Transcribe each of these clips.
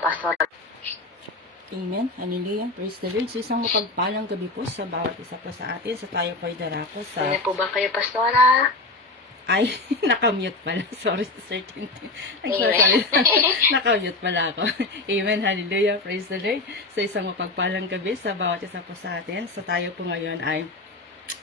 Pastor. Amen. Hallelujah. Praise the Lord. So, isang mapagpalang gabi po sa bawat isa po sa atin. Sa tayo po'y darako sa... Ano po ba kayo, Pastora? Ay, nakamute pala. Sorry, Sister Tintin. Nagsasalit. Nakamute pala ako. Amen. Hallelujah. Praise the Lord. So, isang mapagpalang gabi sa bawat isa po sa atin. So, tayo po ngayon ay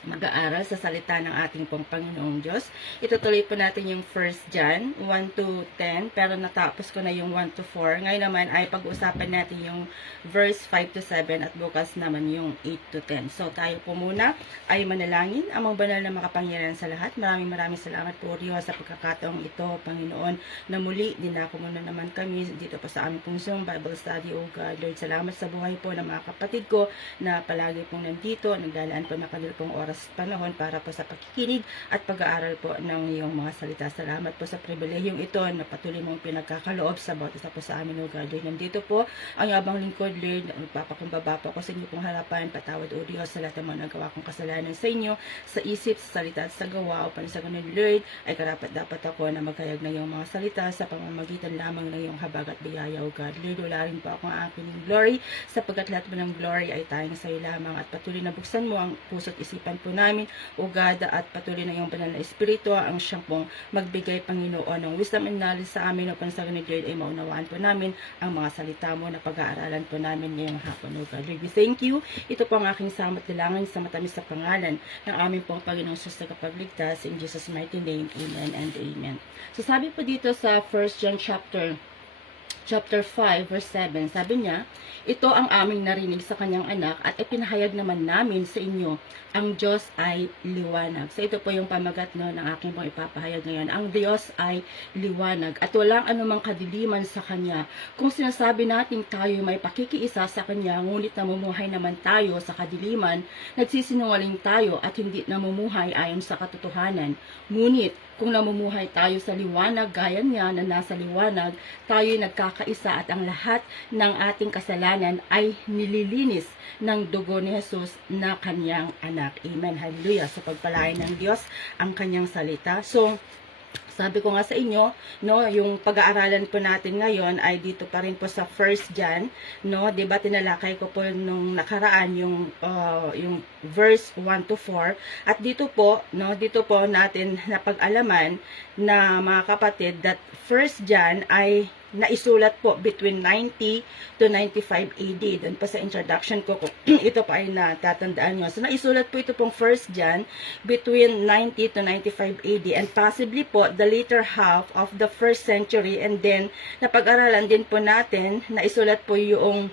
mag-aaral sa salita ng ating pong Panginoong Diyos. Itutuloy po natin yung 1 John 1 to 10, pero natapos ko na yung 1 to 4. Ngayon naman ay pag-uusapan natin yung verse 5 to 7 at bukas naman yung 8 to 10. So tayo po muna ay manalangin. Amang banal na makapangyarihan sa lahat. Maraming salamat po Diyos sa pagkakataong ito, Panginoon, na muli dinako mo na naman kami dito po sa aming pong Zoom Bible Study. O God, Lord, salamat sa buhay po ng mga kapatid ko na palagi pong nandito, naglalaan po na kanil pong oras panahon para po sa pakikinig at pag-aaral po ng iyong mga salita. Salamat po sa pribilehiyong ito na patuloy mong pinagkakaloob sa bawat isa po sa amin, O God. Lord, nandito po ang yabang lingkod, Lord, magpapakumbaba po ako sa inyo pong harapan. Patawad, O Diyos, sa lahat ng mga nagawa kong kasalanan sa inyo, sa isip, sa salita at sa gawa. O sa ganun, Lord, ay karapat dapat ako na magkayag ng iyong mga salita sa pamamagitan lamang ng iyong habag at biyaya, O God. Lord, wala rin po akong aking glory, sapagkat lahat mo ng glory ay tayong sa iyo lamang, at patuloy na buksan mo ang puso't isipan po namin, O God, at patuloy na yung banal na Espiritu ang siyang pong magbigay, Panginoon, ng wisdom and knowledge sa amin, upang sa ganun, Lord, ay maunawaan po namin ang mga salita mo na pag-aaralan po namin ngayong hapon, O God. Lord, we thank you. Ito po ang aking samot dalangin sa matamis sa pangalan ng aming pong Panginoong Sus na kapagligtas, in Jesus' mighty name, amen and amen. So sabi po dito sa 1 John chapter 5 verse 7, sabi niya, ito ang aming narinig sa kanyang anak at ipinahayag naman namin sa inyo, ang Diyos ay liwanag. So ito po yung pamagat ng aking pong ipapahayag ngayon. Ang Diyos ay liwanag at walang anumang kadiliman sa Kanya. Kung sinasabi natin tayo may pakikiisa sa Kanya, ngunit namumuhay naman tayo sa kadiliman, nagsisinungaling tayo at hindi namumuhay ayon sa katotohanan. Ngunit kung namumuhay tayo sa liwanag, gaya niya na nasa liwanag, tayo'y nagkakaisa at ang lahat ng ating kasalanan ay nililinis ng dugo ni Jesus na kanyang anak. Amen. Hallelujah. Sa pagpalain ng Diyos ang kanyang salita. So, sabi ko nga sa inyo, no, yung pag-aaralan po natin ngayon ay dito pa rin po sa 1 John, no, 'di ba tinalakay ko po nung nakaraan yung verse 1 to 4 at dito po natin napag-alaman na mga kapatid that 1 John ay naisulat po between 90 to 95 AD. Doon pa sa introduction ko, ito pa ay natatandaan nyo. So, naisulat po ito pong 1 John between 90 to 95 AD and possibly po the later half of the 1st century, and then napag-aralan din po natin, naisulat po yung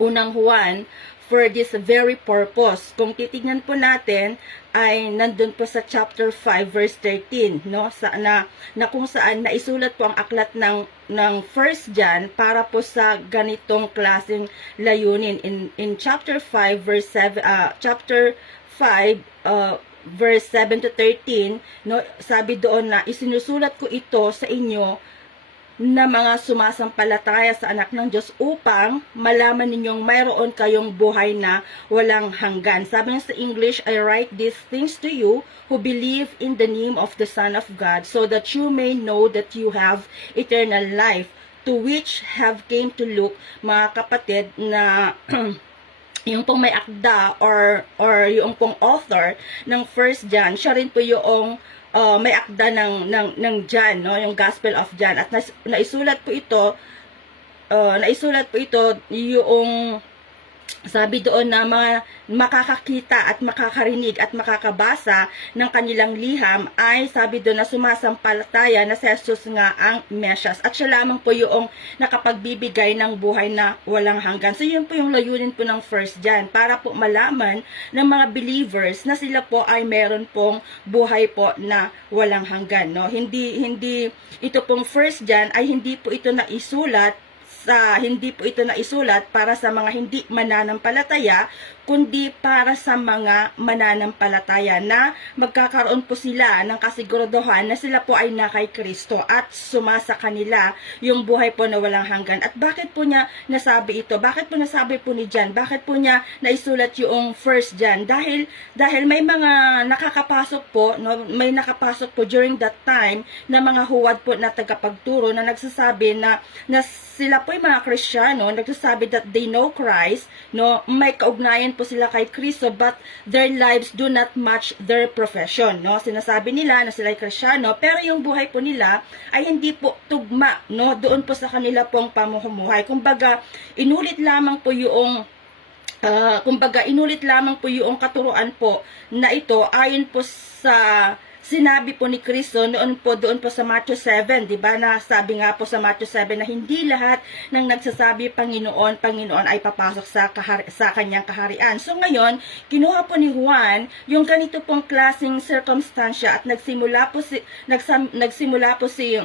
unang Juan for this very purpose. Kung titignan po natin, ay nandun po sa chapter 5 verse 13, no, na kung saan naisulat po ang aklat ng 1 John para po sa ganitong klaseng layunin. In chapter 5 verse 7 verse 7 to 13, no, sabi doon na isinusulat ko ito sa inyo na mga sumasampalataya sa anak ng Diyos upang malaman ninyong mayroon kayong buhay na walang hanggan. Sabi niya sa English, I write these things to you who believe in the name of the Son of God, so that you may know that you have eternal life, to which have came to look, mga kapatid, na yung pong may akda or yung pong author ng 1 John, siya rin po yung may akda ng John, no, yung Gospel of John, at naisulat po ito yung sabi doon na mga makakakita at makakarinig at makakabasa ng kanilang liham ay sabi doon na sumasampalataya na si Jesus nga ang Mesyas. At siya lamang po yung nakapagbibigay ng buhay na walang hanggan. So yun po yung layunin po ng 1 John, para po malaman ng mga believers na sila po ay meron pong buhay po na walang hanggan. No? Hindi ito pong 1 John ay hindi po ito naisulat para sa mga hindi mananampalataya, kundi para sa mga mananampalataya na magkakaroon po sila ng kasiguraduhan na sila po ay na kay Kristo at sumasa kanila yung buhay po na walang hanggan. At bakit po niya nasabi ito? Bakit po nasabi po ni John? Bakit po niya naisulat yung 1 John? Dahil may mga nakakapasok po, no, may nakapasok po during that time na mga huwad po na tagapagturo na nagsasabi na sila sila po yung mga Kristiyano, nagsasabi that they know Christ, no, may kaugnayan po sila kay Kristo, but their lives do not match their profession, no. Sinasabi nila na sila ay Kristiyano, pero yung buhay po nila ay hindi po tugma, no, doon po sa kanila pong pamumuhay. Kumbaga, inulit lamang po yung katuruan po na ito ayon po sa sinabi po ni Kristo noon po doon po sa Matthew 7, di ba? Na sabi nga po sa Matthew 7 na hindi lahat ng nagsasabi Panginoon ay papasok sa kanyang kaharian. So ngayon, kinuha po ni Juan yung ganito pong klaseng circumstansya at nagsimula po si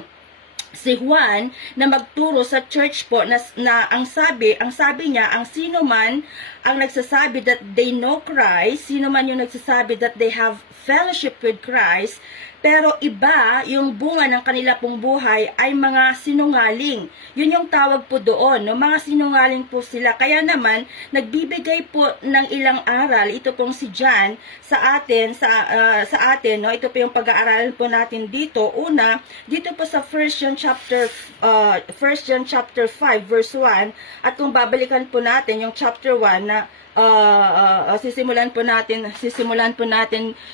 Juan na magturo sa church po na ang sabi niya, ang sino man ang nagsasabi that they know Christ, sino man yung nagsasabi that they have fellowship with Christ, pero iba yung bunga ng kanila pong buhay ay mga sinungaling. Yun yung tawag po doon, no? Mga sinungaling po sila. Kaya naman, nagbibigay po ng ilang aral, ito pong si John, sa atin, no? Ito po yung pag-aaralan po natin dito. Una, dito po sa 1 John chapter 5 verse 1, at kung babalikan po natin yung chapter 1 na sisimulan po natin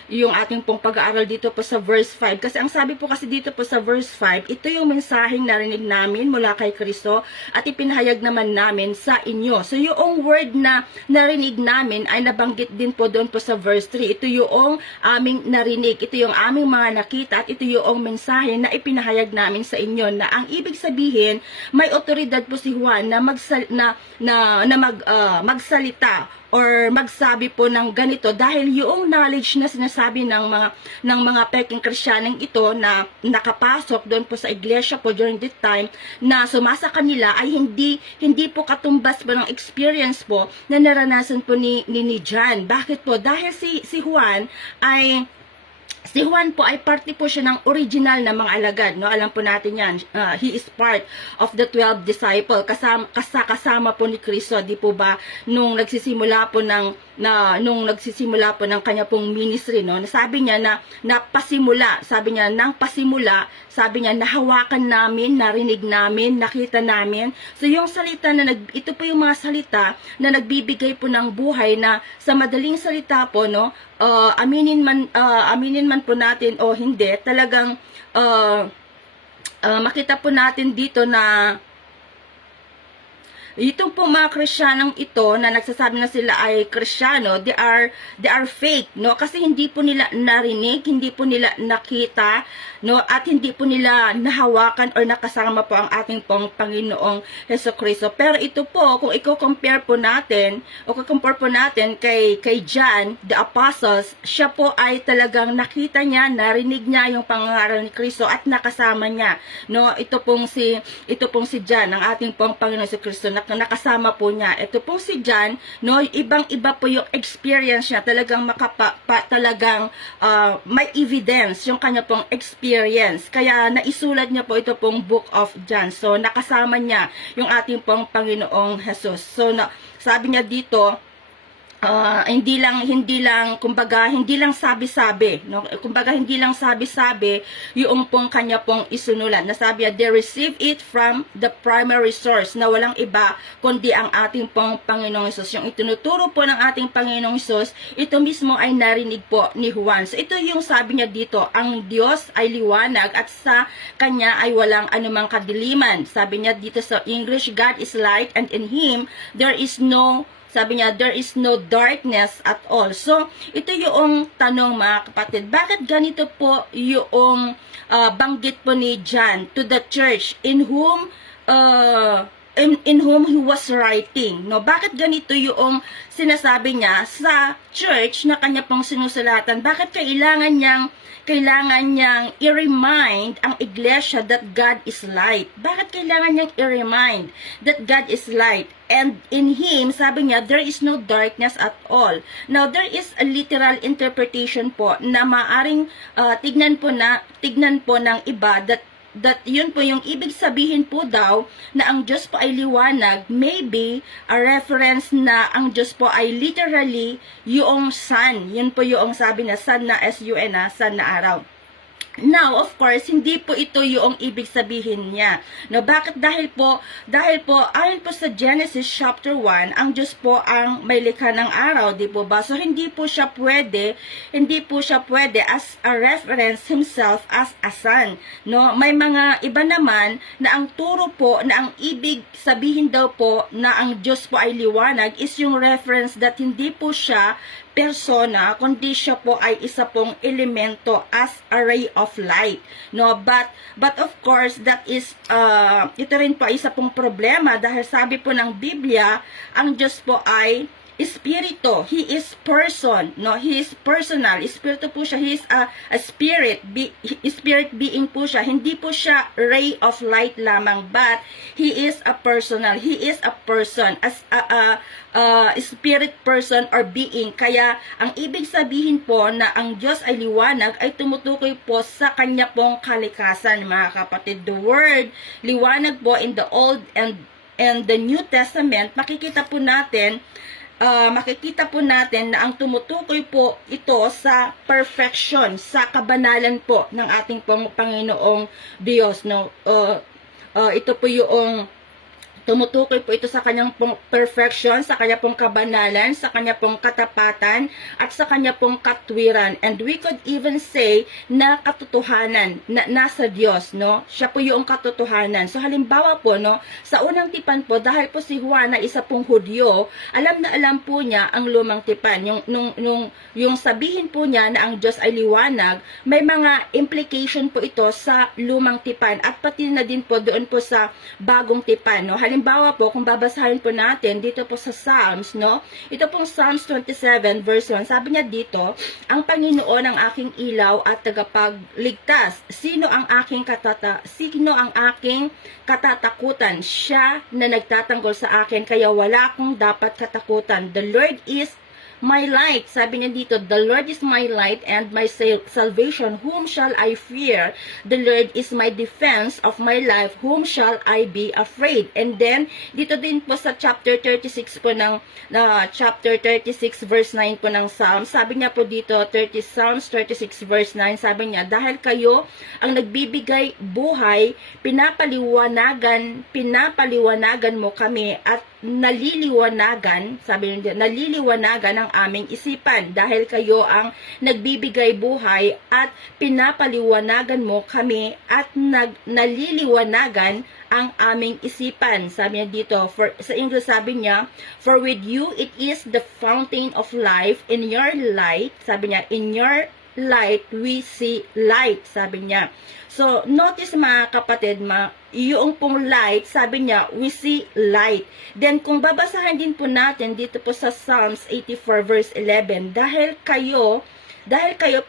yung ating pong pag-aaral dito po sa verse 5. Kasi ang sabi po kasi dito po sa verse 5, ito yung mensaheng narinig namin mula kay Kristo at ipinahayag naman namin sa inyo. So yung word na narinig namin ay nabanggit din po doon po sa verse 3. Ito yung aming narinig, ito yung aming mga nakita, at ito yung mensahe na ipinahayag namin sa inyo, na ang ibig sabihin, may otoridad po si Juan na magsalita or magsabi po ng ganito dahil yung knowledge na sinasabi ng mga peking Kristiyanong ito na nakapasok doon po sa iglesia po during that time na sumasa kanila ay hindi po katumbas po ng experience po na naranasan po ni John. Bakit po? Dahil si Juan po ay parte po siya ng original na mga alagad, no? Alam po natin yan. He is part of the 12 disciples. Kasama po ni Kristo, di po ba, nung nagsisimula po ng kanya pong ministry, no? Sabi niya sabi niya, nahawakan namin, narinig namin, nakita namin. So yung salita ito po yung mga salita na nagbibigay po ng buhay, na sa madaling salita po, no, aminin man po natin o hindi, talagang makita po natin dito na itong po mga Kristiyanong ito na nagsasabi na sila ay Kristiyano, they are fake, no? Kasi hindi po nila narinig, hindi po nila nakita, no? At hindi po nila nahawakan or nakasama po ang ating pong Panginoong Hesukristo. Pero ito po, kung i-compare po natin kay John, the apostles, siya po ay talagang nakita niya, narinig niya yung pangangaral ni Kristo at nakasama niya, no? Ito pong si John, ang ating pong Panginoong Hesukristo, nakasama po niya. Ito pong si John, no, ibang-iba po yung experience niya, talagang may evidence yung kanya pong experience. Kaya naisulat niya po ito pong Book of John. So nakasama niya yung ating pong Panginoong Jesus. So sabi niya dito, hindi lang sabi-sabi, no? Kumbaga hindi lang sabi-sabi yung pong kanya pong isunulat. Nasabi niya, they receive it from the primary source, na walang iba kundi ang ating pong Panginoong Hesus. Yung itinuturo po ng ating Panginoong Hesus, ito mismo ay narinig po ni Juan. So ito yung sabi niya dito, ang Diyos ay liwanag at sa kanya ay walang anumang kadiliman. Sabi niya dito sa English, God is light and in Him there is no darkness at all. So, ito yung tanong, mga kapatid. Bakit ganito po yung banggit po ni John to the church in whom he was writing, no? Bakit ganito yung sinasabi niya sa church na kanya pong sinusulatan? Bakit kailangan niyang i-remind ang iglesia that God is light? Bakit kailangan niyang i-remind that God is light? And in Him, sabi niya, there is no darkness at all. Now, there is a literal interpretation po na maaring tignan po ng iba that yun po yung ibig sabihin po daw na ang Diyos po ay liwanag, maybe a reference na ang Diyos po ay literally yung sun. Yun po yung sabi na sun na S-U-N, sun na araw. Now, of course, hindi po ito yung ibig sabihin niya. No, bakit? Dahil po, ayon po sa Genesis chapter 1, ang Diyos po ang may likha ng araw, di po ba? So, hindi po siya pwede as a reference himself as a son. No, may mga iba naman na ang turo po, na ang ibig sabihin daw po na ang Diyos po ay liwanag is yung reference that hindi po siya persona, kundi siya po ay isa pong elemento as a ray of light. No, but of course, that is ito rin po ay isa pong problema dahil sabi po ng Biblia, ang Diyos po ay Espiritu. He is person, no? He is personal. Espiritu po siya. He is a spirit, spirit being po siya. Hindi po siya ray of light lamang, but he is a personal. He is a person, as a spirit person or being. Kaya, ang ibig sabihin po na ang Diyos ay liwanag ay tumutukoy po sa kanya pong kalikasan, mga kapatid. The word liwanag po in the Old and the New Testament, makikita po natin na ang tumutukoy po ito sa perfection, sa kabanalan po ng ating Panginoong Diyos. No? Ito po yung tumutukoy po ito sa kanyang pong perfection, sa kanya pong kabanalan, sa kanya pong katapatan, at sa kanya pong katwiran. And we could even say na katotohanan na nasa Diyos, no? Siya po yung katotohanan. So halimbawa po, no, sa unang tipan po, dahil po si Juan na isa pong Hudyo, alam na alam po niya ang lumang tipan. Yung sabihin po niya na ang Diyos ay liwanag, may mga implication po ito sa lumang tipan at pati na din po doon po sa bagong tipan, no? Halimbawa po, kung babasahin po natin dito po sa Psalms, no? Ito pong Psalms 27 verse 1. Sabi niya dito, ang Panginoon ang aking ilaw at tagapagligtas. Sino ang aking katatakutan? Siya na nagtatanggol sa akin, kaya wala akong dapat katakutan. The Lord is my light. Sabi niya dito, the Lord is my light and my salvation. Whom shall I fear? The Lord is my defense of my life. Whom shall I be afraid? And then, dito din po sa chapter 36 po ng, chapter 36 verse 9 po ng Psalm. Sabi niya po dito, Psalms 36 verse 9, sabi niya, dahil kayo ang nagbibigay buhay, pinapaliwanagan mo kami at naliliwanagan, sabi niya, naliliwanagan ang aming isipan dahil kayo ang nagbibigay buhay at pinapaliwanagan mo kami at naliliwanagan ang aming isipan. Sabi niya dito, sa English sabi niya, for with you it is the fountain of life, in your light, sabi niya, in your light we see light, sabi niya. So, notice mga kapatid, yung pong light, sabi niya, we see light. Then, kung babasahin din po natin dito po sa Psalms 84 verse 11, dahil kayo,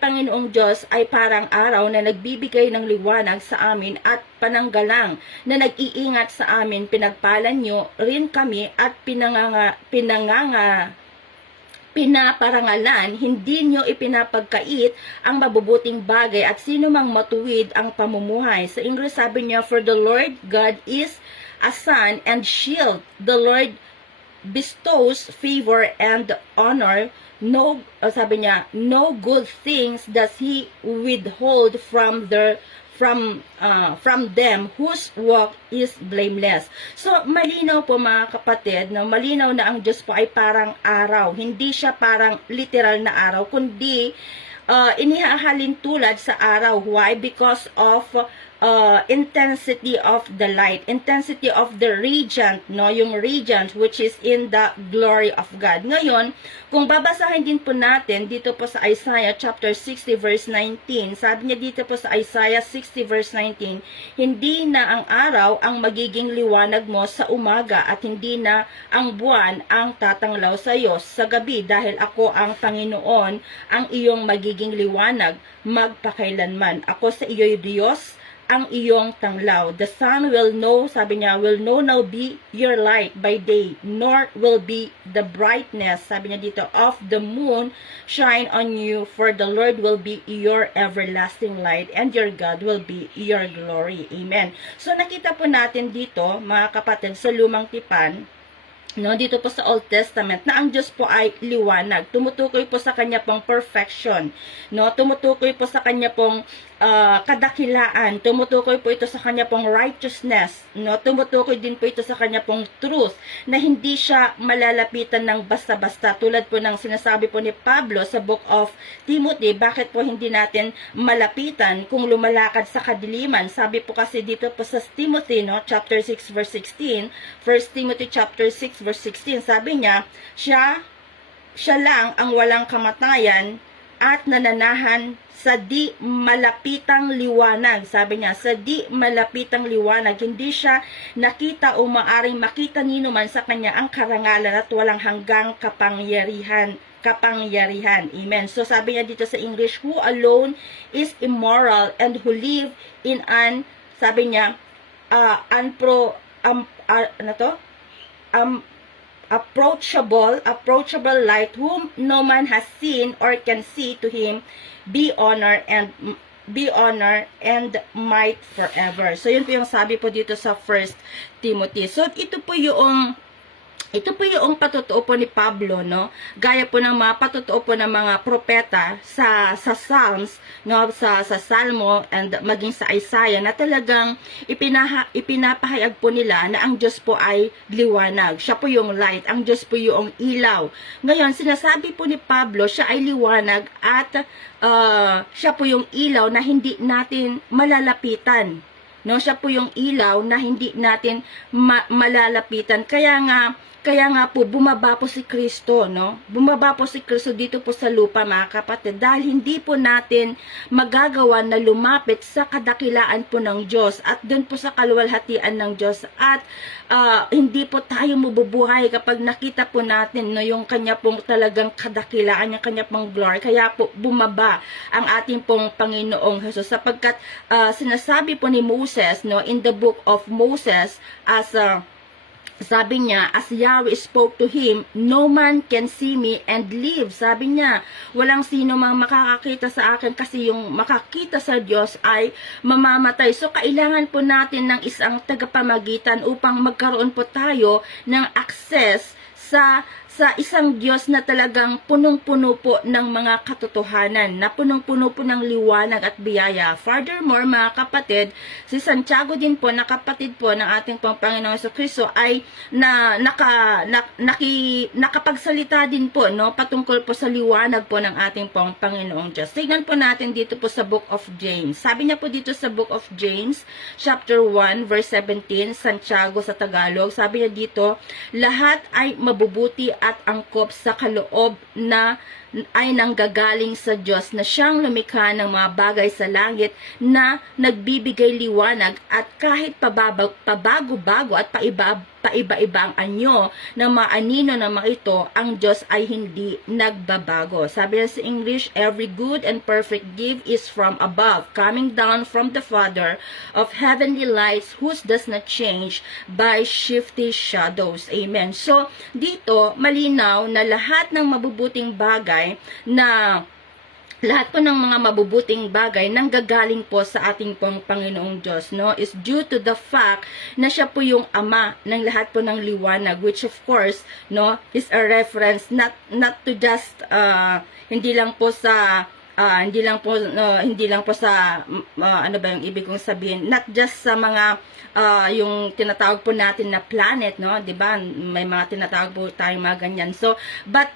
Panginoong Diyos, ay parang araw na nagbibigay ng liwanag sa amin at pananggalang na nag-iingat sa amin, pinagpalan nyo rin kami at pinaparangalan, hindi nyo ipinapagkait ang mabubuting bagay at sino mang matuwid ang pamumuhay. Sa English sabi niya, for the Lord God is a sun and shield. The Lord bestows favor and honor. Sabi niya, no good things does He withhold from them whose walk is blameless. So, malinaw po mga kapatid, no? Malinaw na ang Diyos po ay parang araw. Hindi siya parang literal na araw, kundi inihahalin tulad sa araw. Why? Because of intensity of the light, intensity of the radiant, no, yung radiant which is in the glory of God. Ngayon, kung babasahin din po natin dito po sa Isaiah chapter 60 verse 19, sabi niya dito po sa Isaiah 60 verse 19, hindi na ang araw ang magiging liwanag mo sa umaga at hindi na ang buwan ang tatanglaw sa iyo sa gabi, dahil ako ang Panginoon ang iyong magiging liwanag magpakailanman. Ako sa iyo'y Diyos, ang iyong tanglaw. The sun will know, sabi niya, will no now be your light by day, nor will be the brightness, sabi niya dito, of the moon shine on you, for the Lord will be your everlasting light, and your God will be your glory. Amen. So, nakita po natin dito, mga kapatid, sa lumang tipan, no, dito po sa Old Testament, na ang Diyos po ay liwanag. Tumutukoy po sa kanya pong perfection, no? Tumutukoy po sa kanya pong kadakilaan. Tumutukoy po ito sa kanya pong righteousness, no? Tumutukoy din po ito sa kanya pong truth, na hindi siya malalapitan ng basta-basta. Tulad po ng sinasabi po ni Pablo sa Book of Timothy, bakit po hindi natin malapitan kung lumalakad sa kadiliman? Sabi po kasi dito po sa Timothy, no, chapter 6 verse 16, 1 Timothy chapter 6 verse 16, sabi niya, siya lang ang walang kamatayan at nananahan sa di malapitang liwanag. Sabi niya, sa di malapitang liwanag, hindi siya nakita o maaring makita nino man sa kanya ang karangalan at walang hanggang kapangyarihan. Amen. So sabi niya dito sa English, who alone is immoral and who live in an, sabi niya, approachable light, whom no man has seen or can see. To him be honor and might forever. So yun po yung sabi po dito sa 1 Timothy. So ito po yung patotoo po ni Pablo, no? Gaya po ng mga patotoo po ng mga propeta sa Psalms, no? Sa Salmo and maging sa Isaiah, na talagang ipinapahayag po nila na ang Diyos po ay liwanag. Siya po yung light, ang Diyos po yung ilaw. Ngayon, sinasabi po ni Pablo, siya ay liwanag at siya po yung ilaw na hindi natin malalapitan. No, siya po yung ilaw na hindi natin malalapitan. Kaya nga po, bumaba po si Kristo, no? Bumaba po si Kristo dito po sa lupa, mga kapatid, dahil hindi po natin magagawa na lumapit sa kadakilaan po ng Diyos at doon po sa kaluwalhatian ng Diyos, at hindi po tayo mabubuhay kapag nakita po natin, no, yung kanya pong talagang kadakilaan, yung kanya pong glory. Kaya po bumaba ang ating pong Panginoong Jesus, sapagkat sinasabi po ni Moses, no, in the book of Moses, as sabi niya, as Yahweh spoke to him, no man can see me and live. Sabi niya, walang sino mang makakakita sa akin, kasi yung makakita sa Diyos ay mamamatay. So, kailangan po natin ng isang tagapamagitan upang magkaroon po tayo ng access sa isang Diyos na talagang punong-puno po ng mga katotohanan, na punong-puno po ng liwanag at biyaya. Furthermore, mga kapatid, si Santiago din po, na kapatid po ng ating pong Panginoong Jesucristo, ay nakapagsalita din po, no, patungkol po sa liwanag po ng ating pong Panginoong Diyos. Tignan po natin dito po sa Book of James. Sabi niya po dito sa Book of James, chapter 1, verse 17, Santiago sa Tagalog, sabi niya dito, lahat ay mabubuti at angkop sa kaloob na ay nanggagaling sa Diyos, na siyang lumikha ng mga bagay sa langit, na nagbibigay liwanag, at kahit pabago-bago at paiba-iba ang anyo ng mga anino ng mga ito, ang Diyos ay hindi nagbabago. Sabi na sa English, every good and perfect gift is from above, coming down from the Father of heavenly lights, whose does not change by shifty shadows. Amen. So, dito, malinaw na lahat ng mabubuting bagay, na lahat po ng mga mabubuting bagay nanggagaling po sa ating pong Panginoong Diyos, no, is due to the fact na siya po yung ama ng lahat po ng liwanag, which of course, no, is a reference not to just hindi lang po sa ano ba yung ibig kong sabihin, not just sa mga yung tinatawag po natin na planet, no, 'di ba? May mga tinatawag po tayong mga ganyan. So, but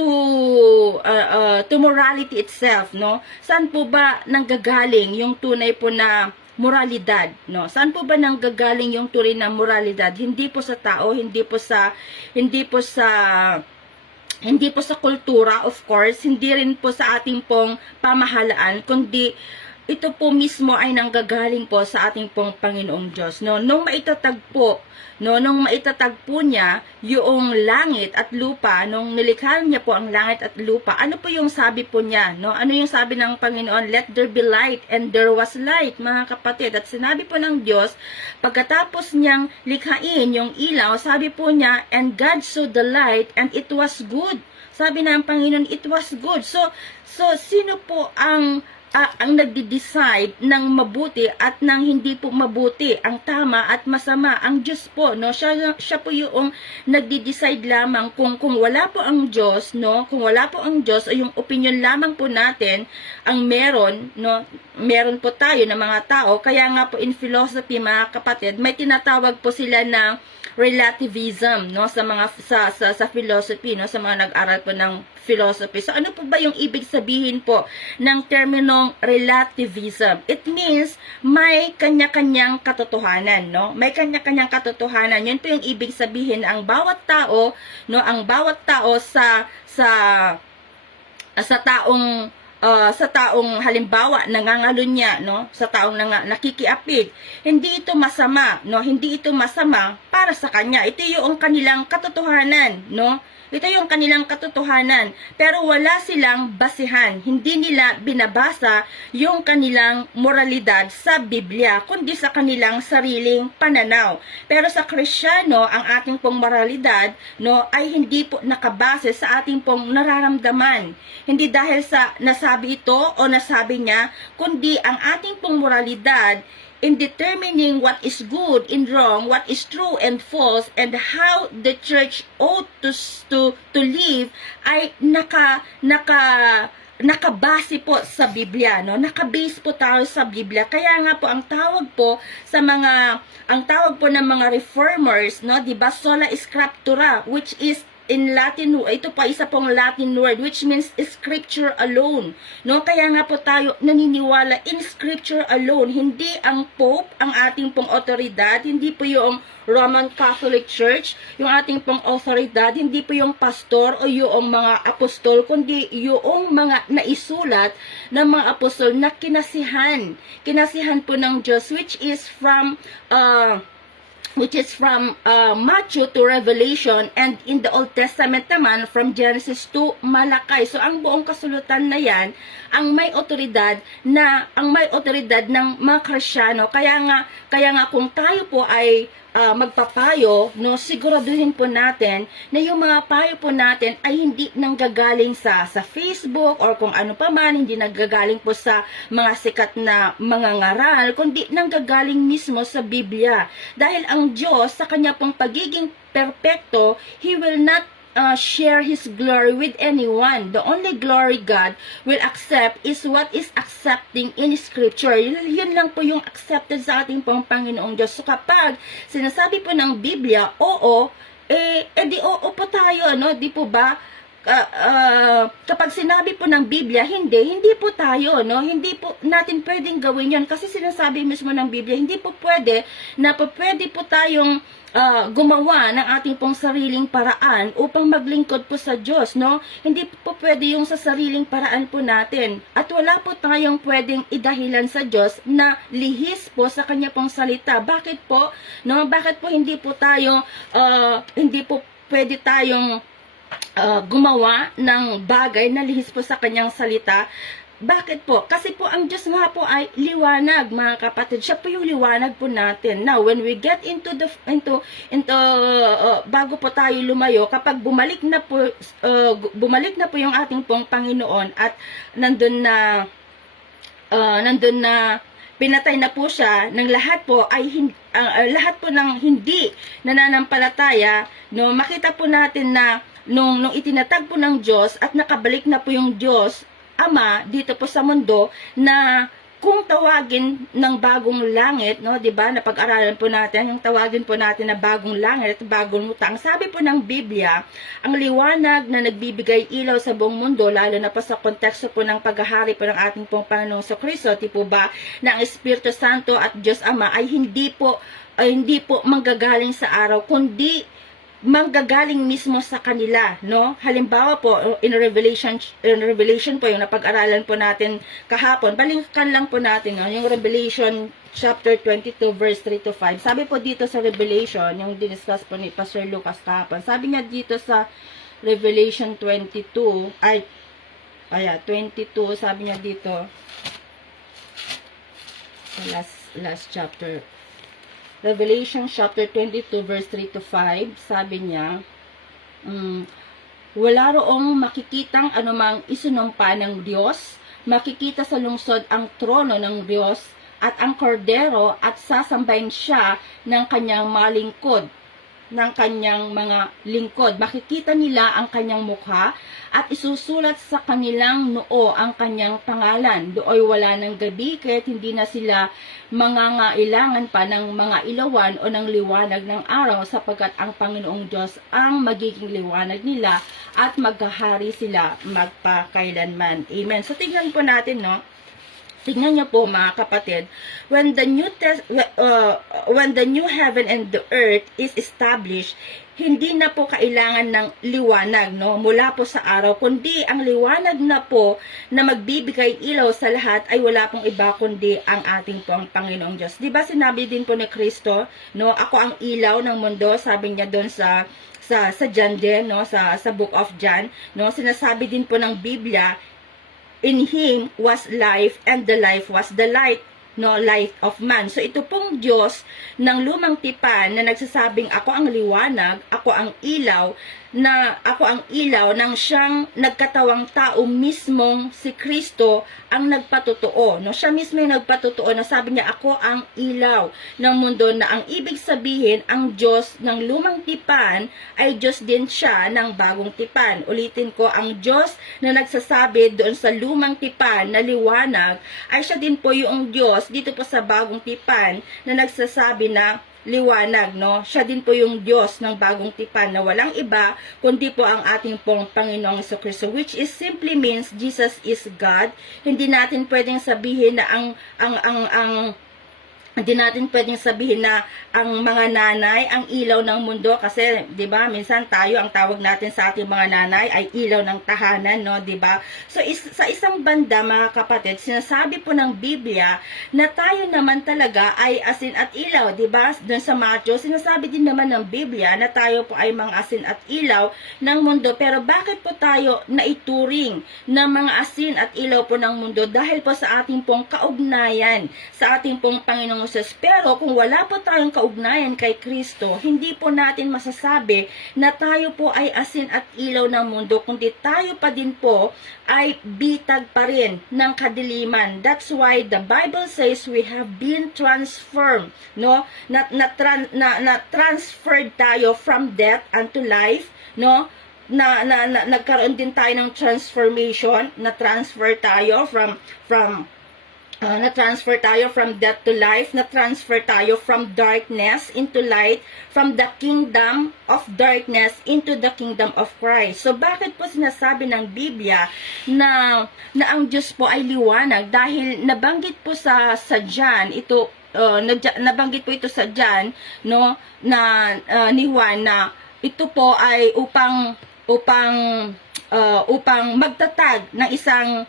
to morality itself, no? Saan po ba nanggagaling yung tunay po na moralidad, no? Saan po ba nanggagaling yung tunay na moralidad? Hindi po sa tao, hindi po sa kultura, of course, hindi rin po sa ating pong pamahalaan, kundi ito po mismo ay nanggagaling po sa ating pong Panginoong Diyos, no? Nung maitatagpo niya yung langit at lupa, nung nilikha niya po ang langit at lupa, ano po yung sabi po niya, no? Ano yung sabi ng Panginoon? Let there be light, and there was light, mga kapatid. At sinabi po ng Diyos, pagkatapos niyang likhain yung ilaw, sabi po niya, and God saw the light, and it was good. Sabi ng Panginoon, it was good. So sino po ang ang nagde-decide ng mabuti at ng hindi po mabuti, ang tama at masama, ang Diyos po, no? Siya po yung nagde-decide lamang kung wala po ang Diyos, no? Kung wala po ang Diyos o yung opinion lamang po natin ang meron, no? Meron po tayo ng mga tao, kaya nga po in philosophy, mga kapatid, may tinatawag po sila na relativism, no, sa mga sa philosophy, no, sa mga nag-aral po ng philosophy. So ano po ba yung ibig sabihin po ng terminong relativism? It means may kanya-kanyang katotohanan, no? May kanya-kanyang katotohanan. Yun po yung ibig sabihin, ang bawat tao, no, ang bawat tao sa taong halimbawa nangangalunya, no, sa taong nakikiapid, hindi ito masama, no, hindi ito masama para sa kanya. Ito yung kanilang katotohanan, no. Ito yung kanilang katotohanan, pero wala silang basihan. Hindi nila binabasa yung kanilang moralidad sa Biblia, kundi sa kanilang sariling pananaw. Pero sa Kristiyano, ang ating pong moralidad, no, ay hindi po nakabase sa ating pong nararamdaman. Hindi dahil sa nasabi ito o nasabi niya, kundi ang ating pong moralidad in determining what is good and wrong, what is true and false, and how the church ought to live, ay nakabase po sa Biblia, no? Nakabase po tayo sa Biblia. Kaya nga po ang tawag po ng mga reformers, no, 'di ba, sola scriptura, which is in Latin, ito pa isa pong Latin word, which means scripture alone, no? Kaya nga po tayo naniniwala in scripture alone. Hindi ang Pope ang ating pong otoridad, hindi po yung Roman Catholic Church yung ating pong otoridad, hindi po yung pastor o yung mga apostol, kundi yung mga naisulat ng mga apostol na kinasihan po ng Diyos, which is from Matthew to Revelation, and in the Old Testament naman from Genesis to Malakay. So ang buong kasulutan na yan ang may otoridad ng mga Kristiyano. Kaya nga kung tayo po ay magpapayo, no, siguraduhin po natin na yung mga payo po natin ay hindi nanggagaling sa Facebook or kung ano pa man, hindi nanggagaling po sa mga sikat na mga ngaral, kundi nanggagaling mismo sa Biblia. Dahil ang Diyos, sa kanya pong pagiging perpekto, He will not share His glory with anyone. The only glory God will accept is what is accepting in Scripture. Yun lang po yung accepted sa ating pong Panginoong Diyos. So kapag sinasabi po ng Biblia, oo, di oo po tayo, no? Di po ba? Kapag sinabi po ng Biblia, hindi po tayo, no? Hindi po natin pwedeng gawin yan kasi sinasabi mismo ng Biblia, hindi po pwede po tayong gumawa ng ating pong sariling paraan upang maglingkod po sa Diyos, no? Hindi po pwede yung sa sariling paraan po natin. At wala po tayong pwedeng idahilan sa Diyos na lihis po sa kanya pong salita. Bakit po? No? Bakit po hindi po pwede tayong gumawa ng bagay na lihis po sa kanyang salita? Bakit po? Kasi po ang Diyos nga po ay liwanag, mga kapatid. Siya po yung liwanag po natin. Now, when we get into bago po tayo lumayo, kapag bumalik na po yung ating pong Panginoon at nandun na pinatay na po siya ng lahat po ay lahat po ng hindi nananampalataya, no, makita po natin na nung itinatag po ng Diyos at nakabalik na po yung Diyos Ama dito po sa mundo, na kung tawagin ng bagong langit, no, 'di ba? Napag-aralan po natin yung tawagin po natin na bagong langit at bagong muta. Ang sabi po ng Biblia, ang liwanag na nagbibigay ilaw sa buong mundo, lalo na pa sa konteksto po ng paghahari po ng ating pong Panginoong Kristo, tipo ba, na ang Espiritu Santo at Diyos Ama ay hindi po manggagaling sa araw, kundi manggagaling mismo sa kanila, no? Halimbawa po, in Revelation po, yung napag-aralan po natin kahapon, balikan lang po natin, no? Yung Revelation chapter 22, verse 3 to 5. Sabi po dito sa Revelation, yung diniscuss po ni Pastor Lucas kahapon, sabi niya dito sa Revelation 22, 22, sabi niya dito, sa last chapter, Revelation chapter 22 verse 3 to 5, sabi niya, wala roong makikitang anumang isinumpa ng Diyos, makikita sa lungsod ang trono ng Diyos at ang kordero at sasambahin siya ng kanyang mga lingkod. Makikita nila ang kanyang mukha at isusulat sa kanilang noo ang kanyang pangalan. Dooy wala ng gabi, kahit hindi na sila mangangailangan pa ng mga ilawan o ng liwanag ng araw, sapagkat ang Panginoong Diyos ang magiging liwanag nila at maghahari sila magpakailanman. Amen. So tingnan po natin, no? Tingnan niyo po mga kapatid, when the new heaven and the earth is established, hindi na po kailangan ng liwanag, no, mula po sa araw, kundi ang liwanag na po na magbibigay ilaw sa lahat ay wala pong iba kundi ang ating pong Panginoong Diyos. 'Di ba sinabi din po ni Kristo, no, ako ang ilaw ng mundo, sabi niya doon sa John din, no, sa book of John, no, sinasabi din po ng Biblia, in Him was life, and the life was the light, no, light of man. So ito pong Diyos ng lumang tipan na nagsasabing ako ang liwanag, ako ang ilaw, ng siyang nagkatawang tao mismong si Kristo ang nagpatotoo. No, siya mismo yung nagpatotoo na sabi niya, ako ang ilaw ng mundo, na ang ibig sabihin, ang Diyos ng lumang tipan ay Diyos din siya ng bagong tipan. Ulitin ko, ang Diyos na nagsasabi doon sa lumang tipan na liwanag ay siya din po yung Diyos dito po sa bagong tipan na nagsasabi na liwanag, no? Siya din po yung Diyos ng bagong tipan na walang iba kundi po ang ating pong Panginoong Jesucristo, which is simply means Jesus is God. Hindi natin pwedeng sabihin na hindi natin pwedeng sabihin na ang mga nanay ang ilaw ng mundo, kasi 'di ba minsan tayo ang tawag natin sa ating mga nanay ay ilaw ng tahanan, no, 'di ba? So sa isang banda mga kapatid, sinasabi po ng Biblia na tayo naman talaga ay asin at ilaw, 'di ba? Doon sa Matthew sinasabi din naman ng Biblia na tayo po ay mga asin at ilaw ng mundo. Pero bakit po tayo naituring na mga asin at ilaw po ng mundo? Dahil po sa ating pong kaugnayan sa ating pong Panginoong Jesus. Pero kung wala po tayong kaugnayan kay Kristo, hindi po natin masasabi na tayo po ay asin at ilaw ng mundo, kundi tayo pa din po ay bitag pa rin ng kadiliman. That's why the Bible says we have been transformed, no? Na-transferred tayo from death unto life, no? Nagkaroon din tayo ng transformation, na-transfer tayo na-transfer tayo from death to life, na-transfer tayo from darkness into light, from the kingdom of darkness into the kingdom of Christ. So, bakit po sinasabi ng Biblia na ang Diyos po ay liwanag? Dahil nabanggit po sa John, ito, nabanggit po ito sa John, no, na ni Juan, na ito po ay upang magtatag ng isang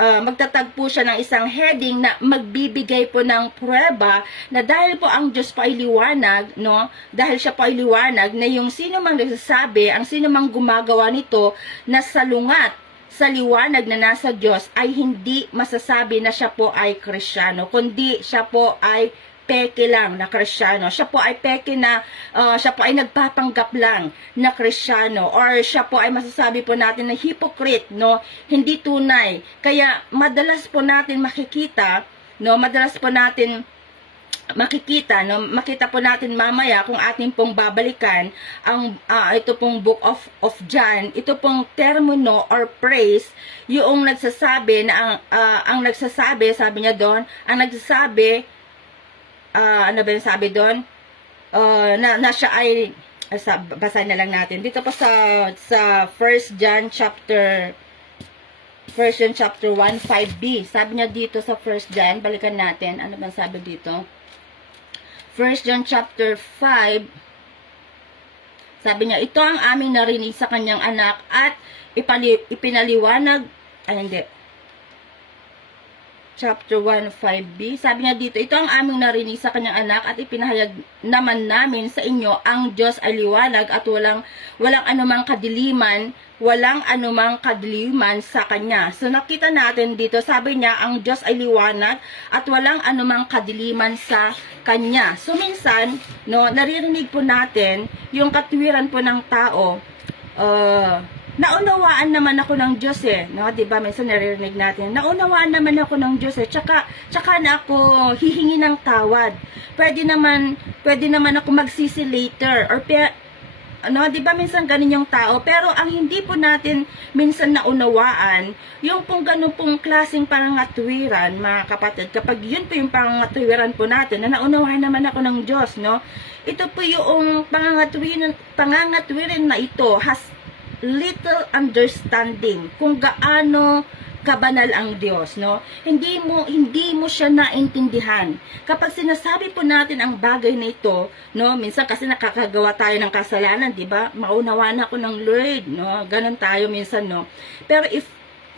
magtatag po siya ng isang heading na magbibigay po ng pruweba na dahil po ang Diyos po ay liwanag, no? Dahil siya po ay liwanag, na yung sino mang nagsasabi, ang sino mang gumagawa nito na salungat sa liwanag na nasa Diyos, ay hindi masasabi na siya po ay Kristiyano, kundi siya po ay peke lang na Kristiyano. Siya po ay peke na, siya po ay nagpapanggap lang na Kristiyano, or siya po ay masasabi po natin na hypocrite, no? Hindi tunay. Kaya madalas po natin makikita, no? Makita po natin mamaya kung ating pong babalikan ang ito pong book of John, ito pong termo, no, or praise, yung nagsasabi na ang nagsasabi, sabi niya doon, ang nagsasabi, ano ba yung sabi doon? Na siya ay, basahin na lang natin. Dito pa sa 1 John chapter 1:5b. Sabi niya dito sa 1 John, balikan natin. Ano ba sabi dito? 1 John chapter 5. Sabi niya, ito ang aming narinig sa kanyang anak at ipinaliwanag, hindi. Chapter 1:5b. Sabi niya dito, ito ang aming narinig sa kanyang anak at ipinahayag naman namin sa inyo, ang Diyos ay liwanag at walang anumang kadiliman sa kanya. So nakita natin dito, sabi niya, ang Diyos ay liwanag at walang anumang kadiliman sa kanya. So minsan, no, naririnig po natin yung katwiran po ng tao, naunawaan naman ako ng Diyos eh, no? 'Di ba? Minsan naririnig natin, naunawaan naman ako ng Diyos eh. Tsaka na ako hihingi ng tawad. Pwede naman ako magsisi later or ano, 'di ba minsan ganun yung tao, pero ang hindi po natin minsan naunawaan, yung pong ganun pong klaseng pangangatwiran, mga kapatid, kapag yun po yung pangangatwiran po natin, na naunawaan naman ako ng Diyos, no? Ito po yung pangangatwiran na ito has little understanding kung gaano kabanal ang Diyos, no? Hindi mo siya naintindihan. Kapag sinasabi po natin ang bagay na ito, no, minsan kasi nakakagawa tayo ng kasalanan, 'di ba? Maunawaan ako ng Lord, no? Ganon tayo minsan, no? Pero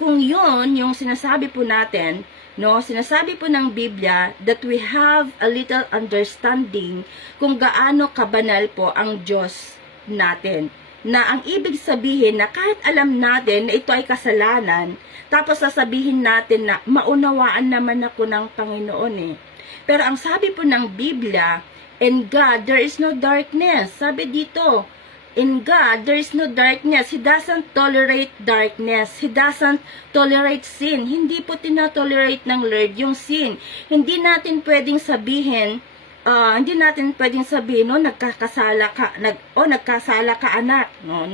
kung 'yon yung sinasabi po natin, no, sinasabi po ng Biblia that we have a little understanding kung gaano kabanal po ang Diyos natin. Na ang ibig sabihin na kahit alam natin na ito ay kasalanan, tapos sasabihin natin na maunawaan naman ako ng Panginoon eh. Pero ang sabi po ng Biblia, in God there is no darkness. Sabi dito, in God there is no darkness. He doesn't tolerate darkness. He doesn't tolerate sin. Hindi po tinotolerate ng Lord yung sin. Hindi natin pwedeng sabihin, no, nagkasala ka anak, no.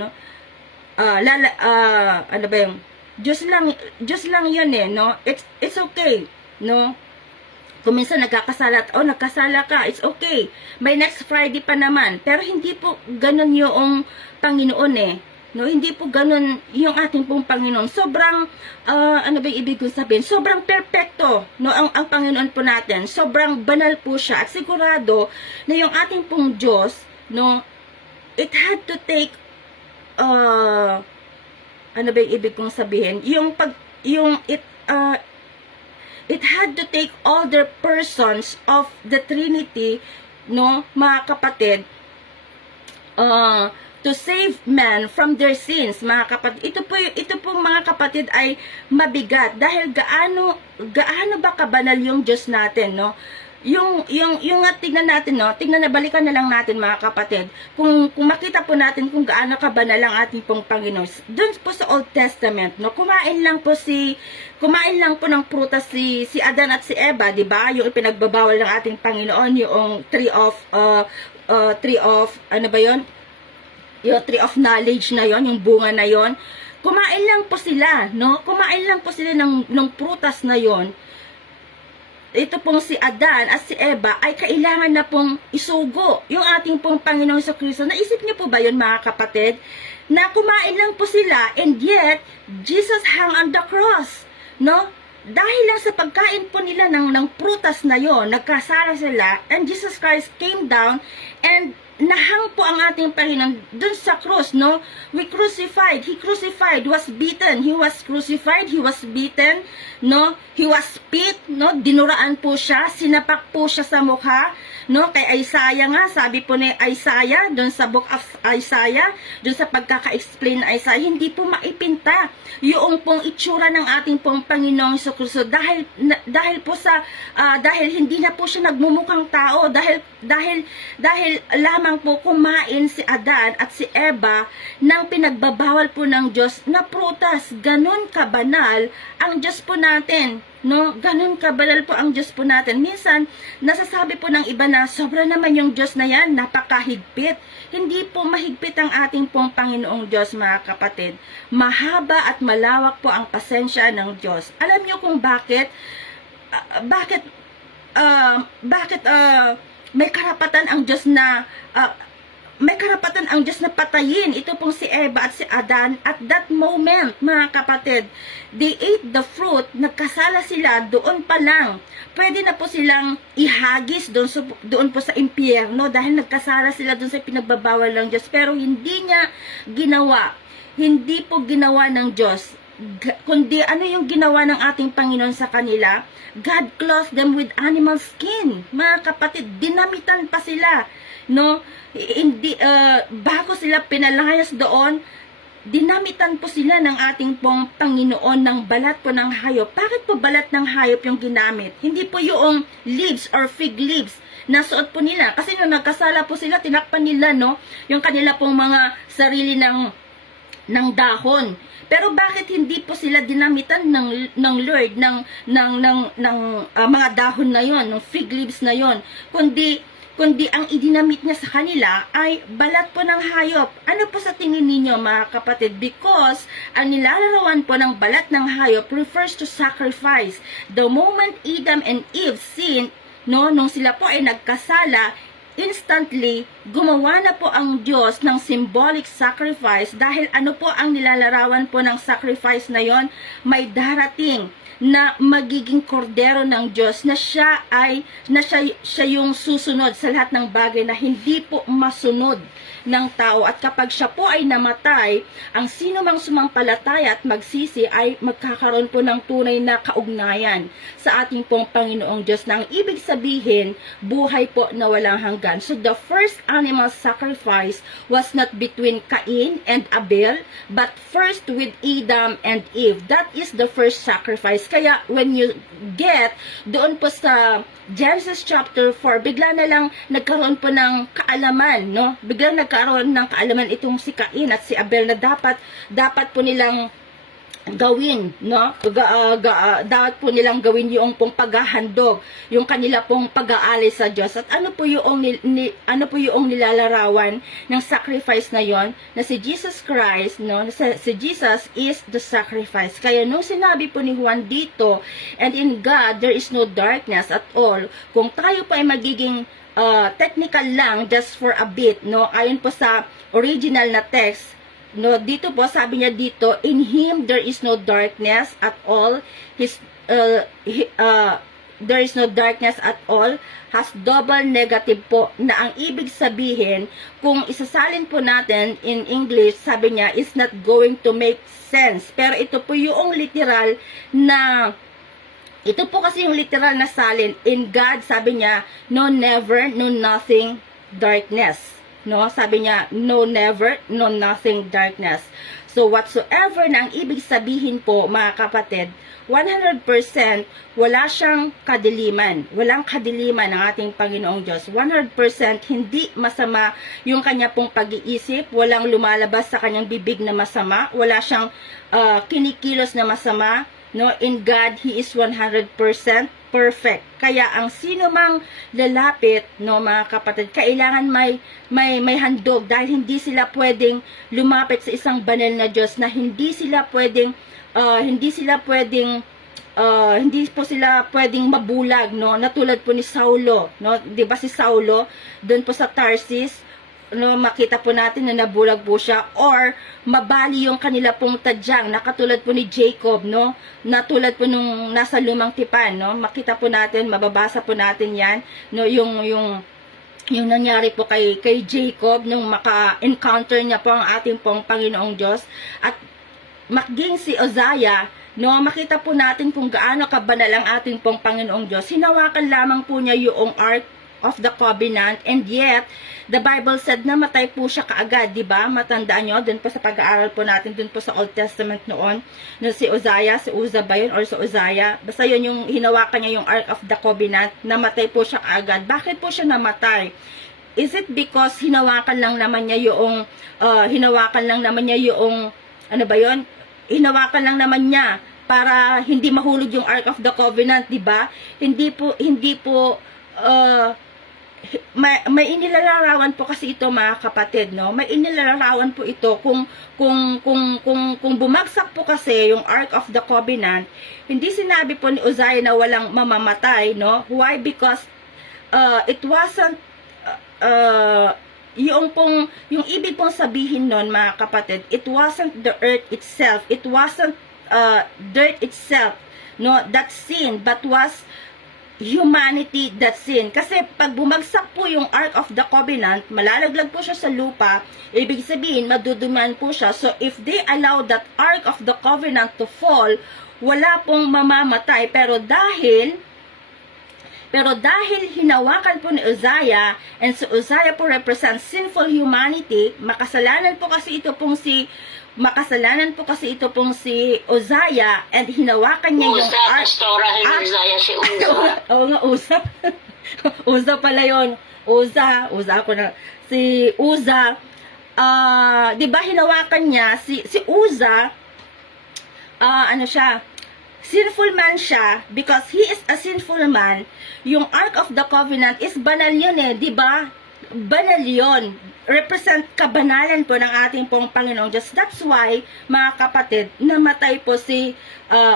Ano ba yung Diyos lang yun eh, no. It's okay, no. Kung minsan nagkasala ka, it's okay. May next Friday pa naman. Pero hindi po ganun yung Panginoon eh. No, hindi po ganun yung ating pong Panginoon. Sobrang, ano ba yung ibig kong sabihin? Sobrang perfecto, no, ang Panginoon po natin. Sobrang banal po siya. At sigurado na yung ating pong Diyos, no, it had to take, ano ba yung ibig kong sabihin? It had to take all the persons of the Trinity, no, mga kapatid, to save man from their sins, mga kapatid. Ito po mga kapatid ay mabigat dahil gaano ba kabanal yung Diyos natin, no? Yung tignan natin, no? Balikan na lang natin, mga kapatid. Kung makita po natin kung gaano kabanal ang ating pong Panginoon. Doon po sa Old Testament, no? Kumain lang po ng prutas si Adan at si Eva, 'di ba? Yung ipinagbabawal ng ating Panginoon, yung tree of ano ba 'yon? Yung tree of knowledge na yon, yung bunga na yon, kumain lang po sila, no? Kumain lang po sila ng prutas na yon. Ito pong si Adan at si Eva ay kailangan na pong isugo yung ating pong Panginoong Jesucristo. Naisip niyo po ba yun, mga kapatid? Na kumain lang po sila and yet Jesus hung on the cross, no? Dahil lang sa pagkain po nila ng prutas na yon, nagkasala sila, and Jesus Christ came down and nahang po ang ating Panginoon dun sa cross, no? He crucified, was beaten, he was crucified, he was beaten, no? He was spit, no? Dinuraan po siya, sinapak po siya sa mukha, no? Kay Isaiah nga, sabi po ni Isaiah, dun sa book of Isaiah, dun sa pagkaka-explain na Isaiah, hindi po maipinta yung pong itsura ng ating pong Panginoong Jesucristo dahil hindi na po siya nagmumukhang tao, dahil lamang po kumain si Adan at si Eva ng pinagbabawal po ng Diyos na prutas. Ganon kabanal ang Diyos po natin, no? Ganon kabanal po ang Diyos po natin. Minsan nasasabi po ng iba na sobra naman yung Diyos na yan, napakahigpit. Hindi po mahigpit ang ating pong Panginoong Diyos, mga kapatid. Mahaba at malawak po ang pasensya ng Diyos. Alam niyo kung bakit may karapatan ang Diyos na patayin ito pong si Eva at si Adan at that moment, mga kapatid. They ate the fruit, nagkasala sila, doon pa lang pwede na po silang ihagis doon po sa impyerno dahil nagkasala sila doon sa pinagbabawal ng Diyos. Pero hindi po ginawa ng Diyos, kundi ano yung ginawa ng ating Panginoon sa kanila? God clothed them with animal skin. Mga kapatid, dinamitan pa sila, no? Bago sila pinalayas doon, dinamitan po sila ng ating pong Panginoon ng balat po ng hayop. Bakit po balat ng hayop yung ginamit? Hindi po yung leaves or fig leaves na suot po nila. Kasi nung nagkasala po sila, tinakpan nila, no? Yung kanila pong mga sarili ng ng dahon. Pero bakit hindi po sila dinamitan ng Lord ng mga dahon na yon, ng fig leaves na yon, kundi ang idinamit niya sa kanila ay balat po ng hayop. Ano po sa tingin ninyo, mga kapatid? Because ang nilalarawan po ng balat ng hayop refers to sacrifice. The moment Adam and Eve sinned, nung sila po ay nagkasala, instantly, gumawa na po ang Diyos ng symbolic sacrifice dahil ano po ang nilalarawan po ng sacrifice na yon? May darating na magiging kordero ng Diyos na siya yung susunod sa lahat ng bagay na hindi po masunod ng tao. At kapag siya po ay namatay, ang sino mang sumampalataya at magsisi ay magkakaroon po ng tunay na kaugnayan sa ating pong Panginoong Diyos, na ang ibig sabihin, buhay po na walang hanggan. So the first animal sacrifice was not between Cain and Abel, but first with Adam and Eve. That is the first sacrifice. Kaya when you get doon po sa Genesis chapter 4, bigla na lang nagkaroon po ng kaalaman, no? Biglang nagkaroon ng kaalaman itong si Cain at si Abel na dapat po nilang gawin, no? Dapat po nilang gawin yung pong paghahandog, yung kanila pong pag-aalay sa Diyos. At ano po yung nilalarawan ng sacrifice na yon, na si Jesus Christ, no? Si Jesus is the sacrifice. Kaya nung sinabi po ni Juan dito, and in God there is no darkness at all, kung tayo pa ay magiging technical lang just for a bit, no? Ayon po sa original na text, no, dito po sabi niya dito, in him there is no darkness at all. There is no darkness at all has double negative po, na ang ibig sabihin, kung isasalin po natin in English, sabi niya, is not going to make sense. Pero ito po yung literal na, ito po kasi yung literal na salin. In God, sabi niya, no never, no nothing, darkness. No, sabi niya, no never, no nothing, darkness. So whatsoever na ang ibig sabihin po, mga kapatid, 100% wala siyang kadiliman. Walang kadiliman ng ating Panginoong Diyos. 100% hindi masama yung kanya pong pag-iisip. Walang lumalabas sa kanyang bibig na masama. Wala siyang kinikilos na masama. No, in God, He is 100% perfect. Kaya ang sino mang lalapit, no, mga kapatid, kailangan may handog, dahil hindi sila pwedeng lumapit sa isang banal na Diyos, na hindi po sila pwedeng mabulag, no, natulad po ni Saulo, no, 'di ba si Saulo doon po sa Tarsis, no, makita po natin na nabulag po siya, or mabali yung kanila pong tadyang, nakatulad po ni Jacob, no, natulad po nung nasa lumang tipan, no, makita po natin, mababasa po natin yan, no, yung nangyari po kay Jacob nung maka-encounter niya po ang ating pong Panginoong Diyos. At maging si Uzziah, no, makita po natin kung gaano kabanal ang ating pong Panginoong Diyos. Hinawakan lamang po niya yung Ark of the Covenant, and yet the Bible said na matay po siya kaagad, di ba? Matandaan nyo, dun po sa pag-aaral po natin, dun po sa Old Testament noon, no, si Uzziah, si Uza ba yun, or si Uzziah, basta yun yung hinawakan niya yung Ark of the Covenant, namatay po siya kaagad. Bakit po siya namatay? Is it because hinawakan lang naman niya yung ano ba yun? Hinawakan lang naman niya para hindi mahulog yung Ark of the Covenant, di ba? Hindi po may inilalarawan po kasi ito, mga kapatid, no? May inilalarawan po ito kung bumagsak po kasi yung Ark of the Covenant, hindi sinabi po ni Uzziah na walang mamamatay, no? Why? Because it wasn't yung ibig pong sabihin nun, mga kapatid, it wasn't the earth itself, it wasn't dirt itself, no, that sin, but was humanity that sin. Kasi pag bumagsak po yung Ark of the Covenant, malalaglag po siya sa lupa, ibig sabihin maduduman po siya. So if they allow that Ark of the Covenant to fall, wala pong mamamatay. Pero dahil hinawakan po ni Uzziah, and si Uzziah po represents sinful humanity, makasalanan po kasi ito pong si Uzziah, and hinawakan niya yung Ark. Uzziah si Uza. Oo nga, Uza. Uza pala yun. Uza ako na. Si Uza, 'di ba hinawakan niya si Uza, ano siya, sinful man siya, because he is a sinful man. Yung Ark of the Covenant is banal yun di ba? Banal yun. Represent kabanalan po ng ating pong Panginoong Diyos. That's why, mga kapatid, namatay po si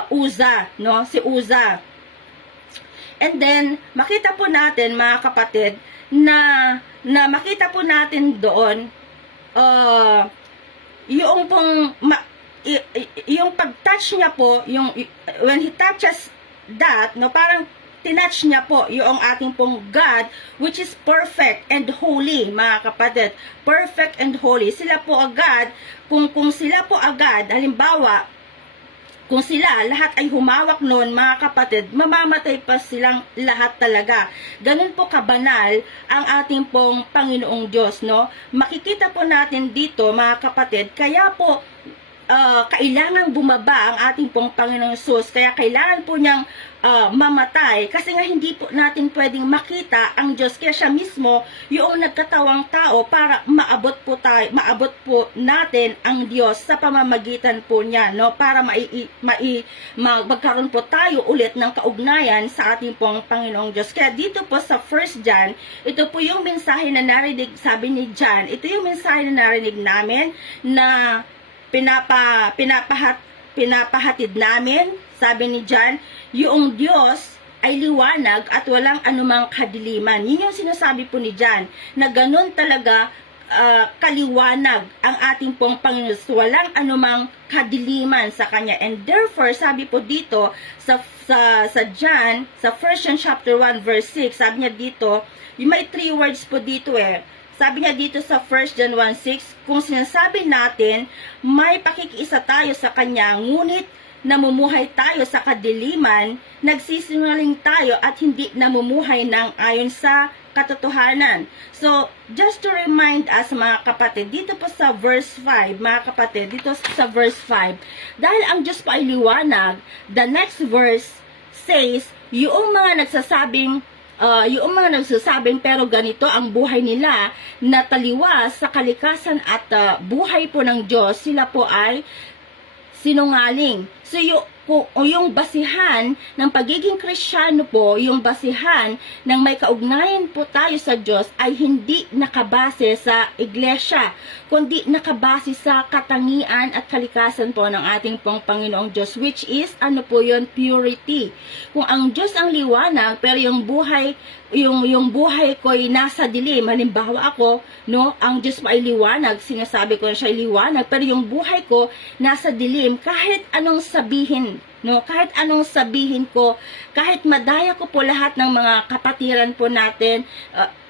Uza, no? Si Uza. And then, makita po natin, mga kapatid, na makita po natin doon, yung pong, yung pag-touch niya po, when he touches that, no, parang tinouch niya po yung ating pong God, which is perfect and holy, mga kapatid. Perfect and holy. Sila po agad, kung sila po agad, halimbawa, kung sila, lahat ay humawak noon, mga kapatid, mamamatay pa silang lahat talaga. Ganun po kabanal ang ating pong Panginoong Diyos, no? Makikita po natin dito, mga kapatid, kaya po, kailangan bumaba ang ating pong Panginoong Sus, kaya kailangan po niyang mamatay, kasi nga hindi po natin pwedeng makita ang Diyos, kaya siya mismo yung nagkatawang tao para maabot po natin ang Diyos sa pamamagitan po niya, no? Para magkaroon po tayo ulit ng kaugnayan sa ating pong Panginoong Diyos. Kaya dito po sa 1 John, ito po yung mensahe na narinig, sabi ni John, ito yung mensahe na narinig namin na pinapahatid namin, sabi ni John, yung Diyos ay liwanag at walang anumang kadiliman. Yun yung sinasabi po ni John, na ganun talaga kaliwanag ang ating pong Panginoon. Walang anumang kadiliman sa Kanya. And therefore, sabi po dito, sa John, sa 1 John chapter 1 verse 6, sabi niya dito, may 3 words po dito Sabi niya dito sa 1 John 1:6, kung sinasabi natin, may pakikiisa tayo sa Kanya, ngunit namumuhay tayo sa kadiliman, nagsisinungaling tayo at hindi namumuhay ng ayon sa katotohanan. So, just to remind us, mga kapatid, dito po sa verse 5, mga kapatid, dito sa verse 5, dahil ang Diyos po ay liwanag, the next verse says, yung mga nagsasabing pero ganito ang buhay nila na taliwas sa kalikasan at buhay po ng Diyos, sila po ay sinungaling. So yung basihan ng pagiging Kristiyano po, yung basihan ng may kaugnayan po tayo sa Diyos ay hindi nakabase sa iglesia, kundi nakabase sa katangian at kalikasan po ng ating pong Panginoong Diyos, which is, ano po yun? Purity. Kung ang Diyos ang liwanag, pero yung buhay ko ay nasa dilim, halimbawa ako, no, ang Diyos po ay liwanag, sinasabi ko na siya ay liwanag, pero yung buhay ko nasa dilim, kahit anong sabihin, no, kahit anong sabihin ko, kahit madaya ko po lahat ng mga kapatiran po natin,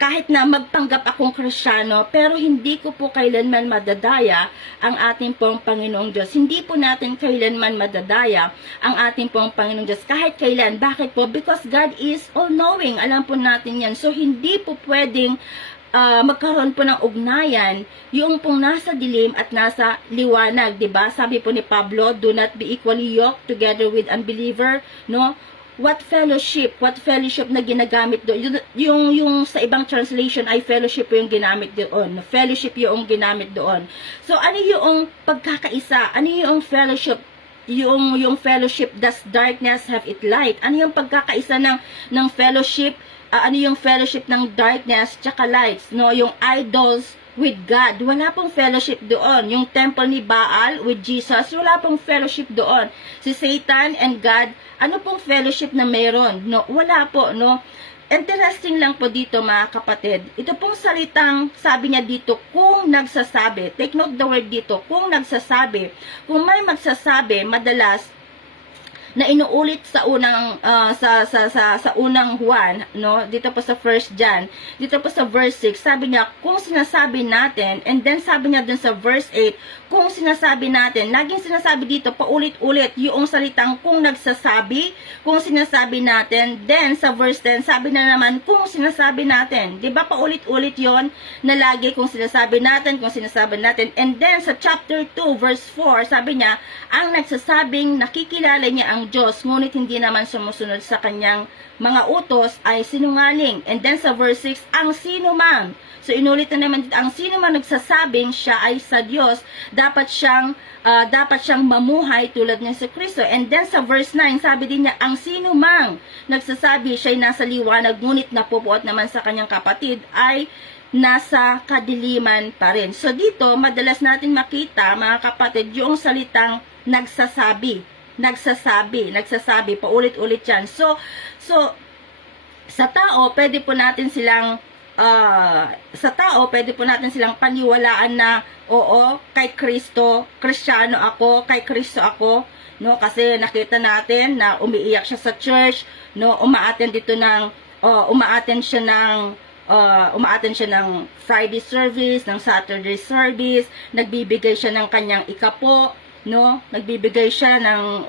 kahit na magpanggap akong Kristiyano, pero hindi ko po kailanman madadaya ang ating pong Panginoong Diyos. Hindi po natin kailanman madadaya ang ating pong Panginoong Diyos, kahit kailan. Bakit po? Because God is all-knowing. Alam po natin yan. So, hindi po pwedeng magkaroon po ng ugnayan yung pong nasa dilim at nasa liwanag, 'di ba? Sabi po ni Pablo, do not be equally yoked together with unbeliever, no? What fellowship na ginagamit doon? Yung sa ibang translation ay fellowship po yung ginamit doon. Fellowship yung ginamit doon. So ano yung pagkakaisa? Ano yung fellowship? Yung fellowship, does darkness have it light? Ano yung pagkakaisa ng fellowship? Ano yung fellowship ng darkness tsaka lights, no? Yung idols with God, wala pong fellowship doon. Yung temple ni Baal with Jesus, wala pong fellowship doon. Si Satan and God, ano pong fellowship na meron? No, wala po, no? Interesting lang po dito, mga kapatid. Ito pong salitang, sabi niya dito, kung nagsasabi. Take note the word dito, kung nagsasabi. Kung may magsasabi, madalas na inuulit sa unang sa unang Juan, no, dito po sa 1 John, dito po sa verse 6, sabi niya, kung sinasabi natin, and then sabi niya dun sa verse 8, kung sinasabi natin, laging sinasabi dito paulit-ulit yung salitang kung nagsasabi, kung sinasabi natin, then sa verse 10, sabi na naman kung sinasabi natin, 'di ba paulit-ulit yon na lagi kung sinasabi natin, and then sa chapter 2 verse 4, sabi niya, ang nagsasabing nakikilala niya ang ng Diyos, ngunit hindi naman sumusunod sa kanyang mga utos ay sinungaling. And then sa verse 6, ang sino man, so inulit na naman dito, ang sino man nagsasabing siya ay sa Diyos, dapat siyang mamuhay tulad niya sa Kristo. And then sa verse 9, sabi din niya, ang sino mang nagsasabi siya ay nasa liwanag, ngunit napupuot naman sa kanyang kapatid, ay nasa kadiliman pa rin. So dito, madalas natin makita, mga kapatid, yung salitang nagsasabi, paulit-ulit yan. So sa tao, pwede po natin silang paniwalaan na, oo, kay Kristo, Kristiyano ako, kay Kristo ako, no? Kasi nakita natin na umiiyak siya sa church, no? Umaattend siya ng Friday service, ng Saturday service, nagbibigay siya ng kanyang ikapo, no? Nagbibigay siya ng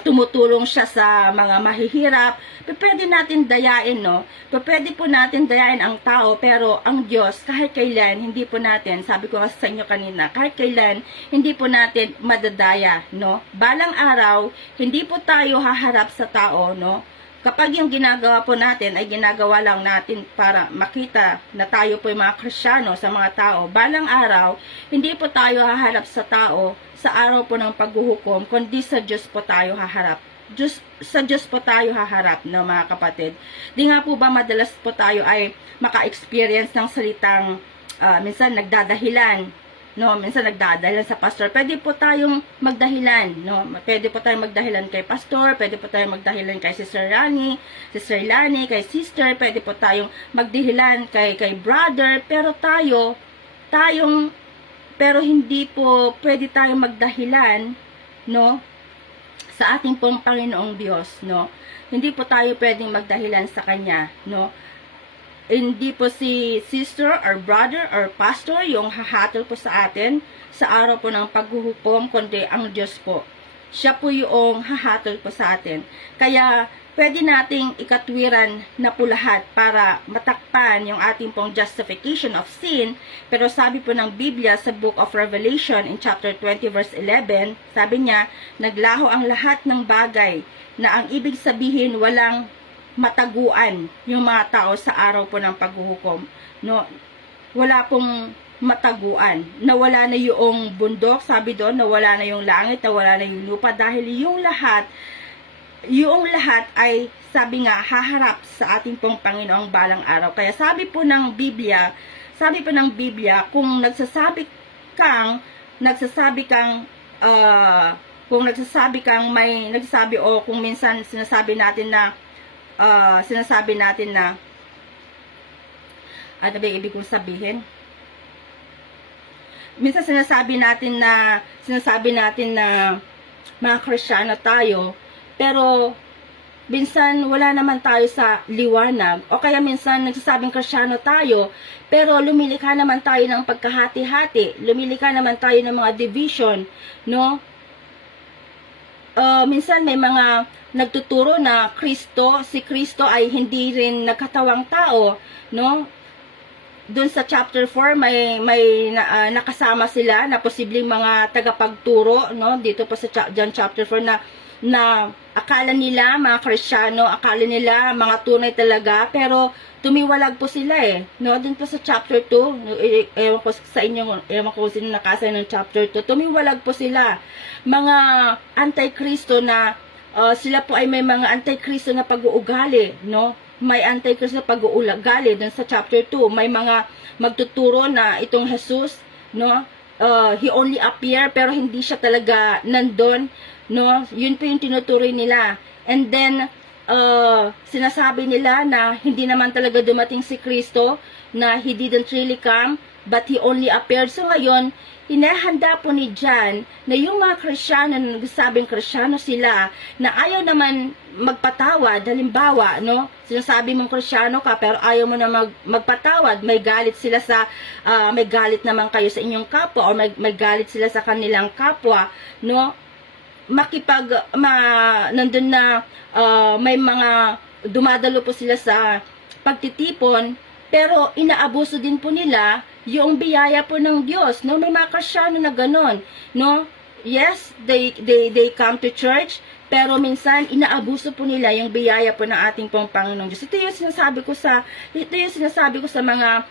tumutulong siya sa mga mahihirap. Pwede natin dayain, no? Pwede po natin dayain ang tao, pero ang Diyos, kahit kailan, hindi po natin, sabi ko sa inyo kanina, kahit kailan, hindi po natin madadaya, no? Balang araw, hindi po tayo haharap sa tao, no? Kapag yung ginagawa po natin ay ginagawa lang natin para makita na tayo po yung mga Kristiyano sa mga tao, balang araw, hindi po tayo haharap sa tao sa araw po ng paghuhukom, kundi sa Diyos po tayo haharap. Sa Diyos po tayo haharap, no, mga kapatid. Di nga po ba madalas po tayo ay maka-experience ng salitang minsan nagdadahilan, no, minsan nagdadahilan sa pastor. Pwede po tayong magdahilan, no? Pwede po tayong magdahilan kay pastor, pwede po tayong magdahilan kay Sister Lani, kay sister, pwede po tayong magdahilan kay brother, pero hindi po pwede tayong magdahilan, no, sa ating pong Panginoong Diyos, no? Hindi po tayo pwedeng magdahilan sa Kanya, no? Hindi po si sister or brother or pastor yung hahatol po sa atin sa araw po ng paghuhukom, kundi ang Diyos po. Siya po yung hahatol po sa atin. Kaya pwede nating ikatwiran na po lahat para matakpan yung ating pong justification of sin. Pero sabi po ng Biblia sa Book of Revelation in chapter 20 verse 11, sabi niya, naglaho ang lahat ng bagay na ang ibig sabihin walang mataguan yung mga tao sa araw po ng paghuhukom, no? Wala pong mataguan. Nawala na yung bundok, sabi doon, nawala na yung langit, nawala na yung lupa, dahil yung lahat ay, sabi nga, haharap sa ating pong Panginoong balang araw. Kaya sabi po ng Biblia, kung nagsasabi kang kung minsan sinasabi natin na ano ba ibig kong sabihin? Minsan sinasabi natin na mga Kristiyano tayo, pero minsan wala naman tayo sa liwanag, o kaya minsan nagsasabing Kristiyano tayo, pero lumilikha naman tayo ng pagkahati-hati, lumilikha naman tayo ng mga division, no? Minsan may mga nagtuturo na si Kristo ay hindi rin nagkatawang tao, no? Doon sa chapter 4 may nakasama sila na posibleng mga tagapagturo, no? Dito pa sa John chapter 4 na akala nila mga Kristiyano, akala nila mga tunay talaga, pero tumiwalag po sila no? Doon po sa chapter 2, ewan ko sa inyo, ewan ko sino nakasay ng chapter 2, tumiwalag po sila. Mga anti-Kristo na sila po ay may mga anti-Kristo na pag-uugali, no? May anti-Kristo na pag-uugali doon sa chapter 2. May mga magtuturo na itong Jesus, no? He only appear pero hindi siya talaga nandun, no? Yun po yung tinuturoy nila. And then sinasabi nila na hindi naman talaga dumating si Kristo, na he didn't really come, but he only appeared. So ngayon, hinahanda po ni John na yung mga Kristiyano na nagsasabing Kristiyano sila, na ayaw naman magpatawad. Halimbawa, no, sinasabi mong Kristiyano ka pero ayaw mo na magpatawad, may galit sila may galit naman kayo sa inyong kapwa, o may galit sila sa kanilang kapwa, no? Nandun na may mga dumadalo po sila sa pagtitipon, pero inaabuso din po nila yung biyaya po ng Diyos, no? May mga Kristiyano na ganon, no? Yes, they come to church, Pero minsan, inaabuso po nila yung biyaya po ng ating pong Panginoong Diyos. Ito yung sinasabi ko sa mga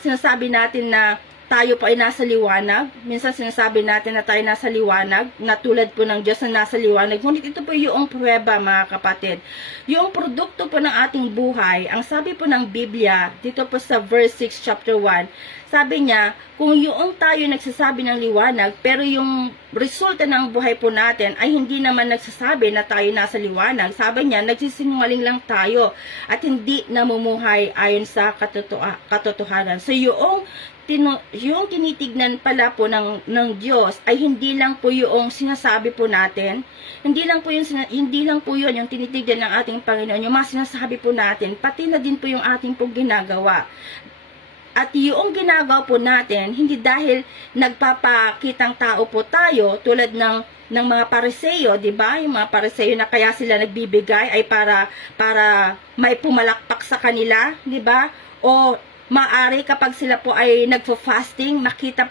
sinasabi natin na tayo po ay nasa liwanag. Minsan sinasabi natin na tayo nasa liwanag, na tulad po ng Diyos na nasa liwanag. Ngunit ito po yung pruweba, mga kapatid. Yung produkto po ng ating buhay, ang sabi po ng Biblia, dito po sa verse 6 chapter 1, sabi niya, kung yung tayo nagsasabi ng liwanag, pero yung resulta ng buhay po natin ay hindi naman nagsasabi na tayo nasa liwanag. Sabi niya, nagsisinungaling lang tayo at hindi namumuhay ayon sa katotohanan. So yung tinitignan pala po ng Diyos ay hindi lang po yung sinasabi po natin, hindi lang po yun yung tinitignan ng ating Panginoon, yung mga sinasabi po natin, pati na din po yung ating pong ginagawa. At yung ginagawa po natin, hindi dahil nagpapakitang tao po tayo, tulad ng mga Pariseo, di ba? Yung mga Pariseo na kaya sila nagbibigay ay para may pumalakpak sa kanila, di ba? O maari kapag sila po ay nagfo-fasting, makita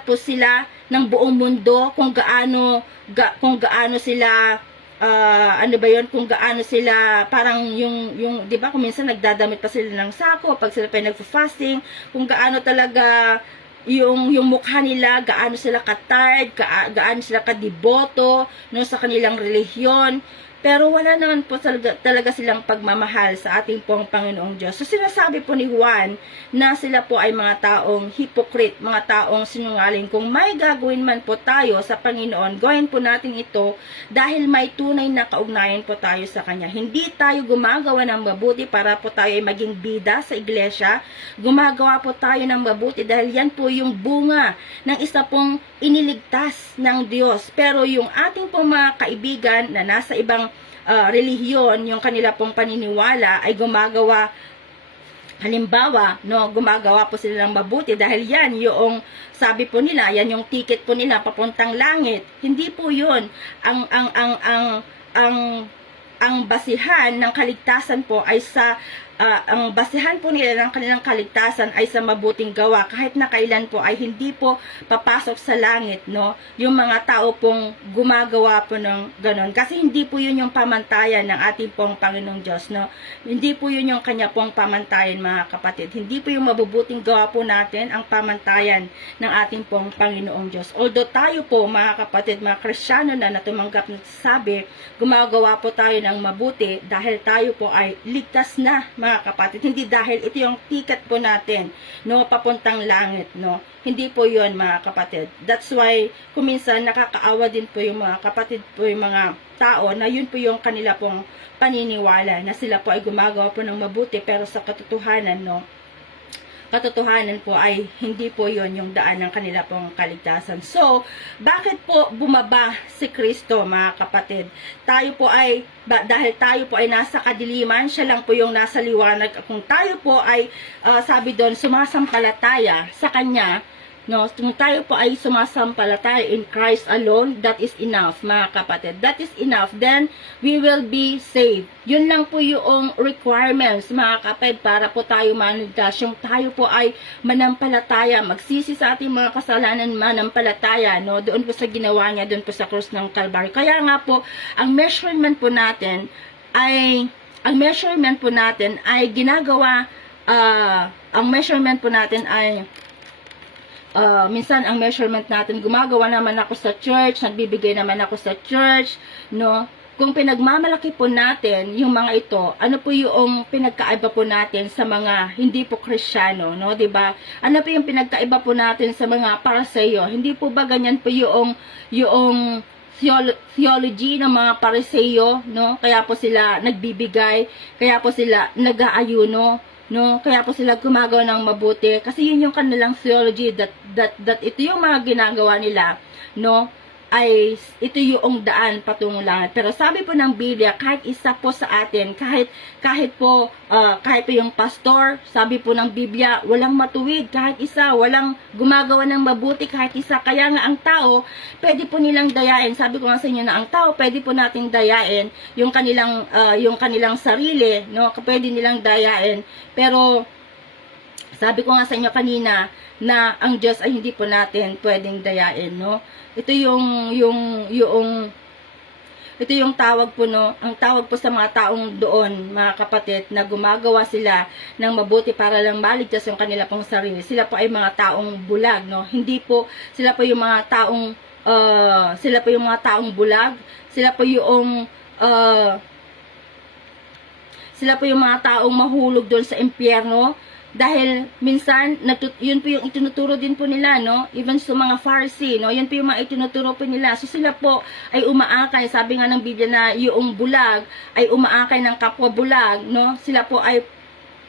po sila ng buong mundo kung gaano sila kung gaano sila parang yung 'di ba, kung minsan nagdadamit pa sila ng sako pag sila pa ay nagfo-fasting, kung gaano talaga yung mukha nila, gaano sila ka-tired, gaano sila kadiboto no sa kanilang relihiyon. Pero wala naman po talaga silang pagmamahal sa ating pong Panginoong Diyos. So sinasabi po ni Juan na sila po ay mga taong hypocrite, mga taong sinungaling. Kung may gagawin man po tayo sa Panginoon, gawin po natin ito dahil may tunay na kaugnayan po tayo sa Kanya. Hindi tayo gumagawa ng mabuti para po tayo ay maging bida sa iglesia. Gumagawa po tayo ng mabuti dahil yan po yung bunga ng isa pong iniligtas ng Diyos. Pero yung ating pong mga kaibigan na nasa ibang relihiyon, yung kanila pong paniniwala ay gumagawa, halimbawa, gumagawa po sila ng mabuti dahil yan yung sabi po nila, yan yung ticket po nila papuntang langit. Hindi po yun ang basihan ng kaligtasan po ay sa ang basihan po nila ng kanilang kaligtasan ay sa mabuting gawa, kahit na kailan po ay hindi po papasok sa langit, yung mga tao pong gumagawa po ng ganon, kasi hindi po yun yung pamantayan ng ating pong Panginoong Diyos, hindi po yun yung kanya pong pamantayan, mga kapatid. Hindi po yung mabubuting gawa po natin ang pamantayan ng ating pong Panginoong Diyos. Although tayo po, mga kapatid, mga Kristiyano na tumanggap ng sabi, gumagawa po tayo ng mabuti dahil tayo po ay ligtas na, mga kapatid. Hindi dahil ito yung ticket po natin, papuntang langit, Hindi po yun, mga kapatid. That's why, kuminsan nakakaawa din po yung mga kapatid po, yung mga tao, na yun po yung kanila pong paniniwala, na sila po ay gumagawa po ng mabuti, pero sa katotohanan, katotohanan po ay hindi po yon yung daan ng kanila pong kaligtasan. So, bakit po bumaba si Kristo, mga kapatid? Tayo po ay, dahil tayo po ay nasa kadiliman, siya lang po yung nasa liwanag. Kung tayo po ay, sabi doon, sumasampalataya sa Kanya, kung tayo po ay sumasampalataya in Christ alone, that is enough, mga kapatid. That is enough. Then, we will be saved. Yun lang po yung requirements, mga kapatid, para po tayo manigtas. Yung tayo po ay manampalataya, magsisi sa ating mga kasalanan, manampalataya, doon po sa ginawa niya, doon po sa krus ng Calvary. Kaya nga po, ang measurement po natin ay ginagawa, ang measurement po natin ay minsan ang measurement natin, gumagawa naman ako sa church, nagbibigay naman ako sa church, kung pinagmamalaki po natin yung mga ito, ano po yung pinagkaiba po natin sa mga hindi po Kristiyano, diba? Ano po yung pinagkaiba po natin sa mga Pariseo? Hindi po ba ganyan po yung theology ng mga Pariseo, Kaya po sila nagbibigay, kaya po sila nag-aayuno, kaya po sila gumagawa ng mabuti, kasi yun yung kanilang theology, that ito yung mga ginagawa nila, ay ito yung daan patungo langit. Pero sabi po ng Biblia, kahit isa po sa atin, kahit po yung pastor, sabi po ng Biblia, walang matuwid, kahit isa, walang gumagawa ng mabuti, kahit isa. Kaya nga ang tao, pwede po nilang dayain. Sabi ko nga sa inyo na ang tao, pwede po nating dayain yung kanilang sarili, pwede nilang dayain. Pero sabi ko nga sa inyo kanina na ang Diyos ay hindi po natin pwedeng dayain, Ito yung ito yung tawag po, no, ang tawag po sa mga taong doon, mga kapatid, na gumagawa sila ng mabuti para lang maligtas yung kanila pong sarili. Sila po ay mga taong bulag, no? Hindi po, sila po yung mga taong, bulag, sila po yung, sila po yung mga taong mahulog doon sa impyerno. Dahil minsan, yun po yung itinuturo din po nila, no? Even sa mga Pharisee, no? Yun po yung mga itinuturo po nila. So sila po ay umaakay. Sabi nga ng Biblia na yung bulag ay umaakay ng kapwa bulag, no? Sila po ay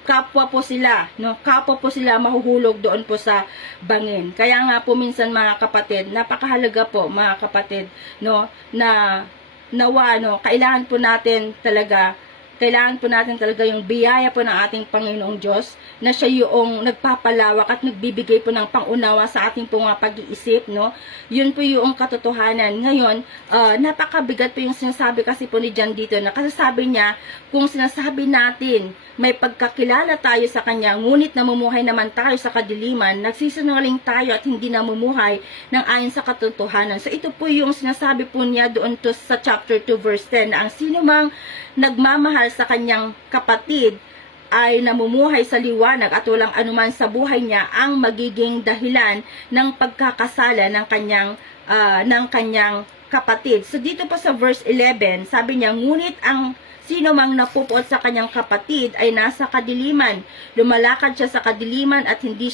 kapwa po sila, no? Kapwa po sila mahuhulog doon po sa bangin. Kaya nga po minsan, mga kapatid, napakahalaga po, mga kapatid, no? Na nawa, no? Kailangan po natin talaga yung biyaya po ng ating Panginoong Diyos, na siya yung nagpapalawak at nagbibigay po ng pangunawa sa ating po nga pag-iisip, no? Yun po yung katotohanan. Ngayon, napakabigat po yung sinasabi kasi po ni John dito, na kasi sabi niya, kung sinasabi natin, may pagkakilala tayo sa Kanya, ngunit namumuhay naman tayo sa kadiliman, nagsisinungaling tayo at hindi namumuhay ng ayon sa katotohanan. So ito po yung sinasabi po niya doon to sa chapter 2 verse 10, na ang sino mang nagmamahal sa kanyang kapatid ay namumuhay sa liwanag at walang anuman sa buhay niya ang magiging dahilan ng pagkakasala ng kanyang kapatid. So dito po sa verse 11, sabi niya, ngunit ang sino mang napupuot sa kanyang kapatid ay nasa kadiliman. Lumalakad siya sa kadiliman at hindi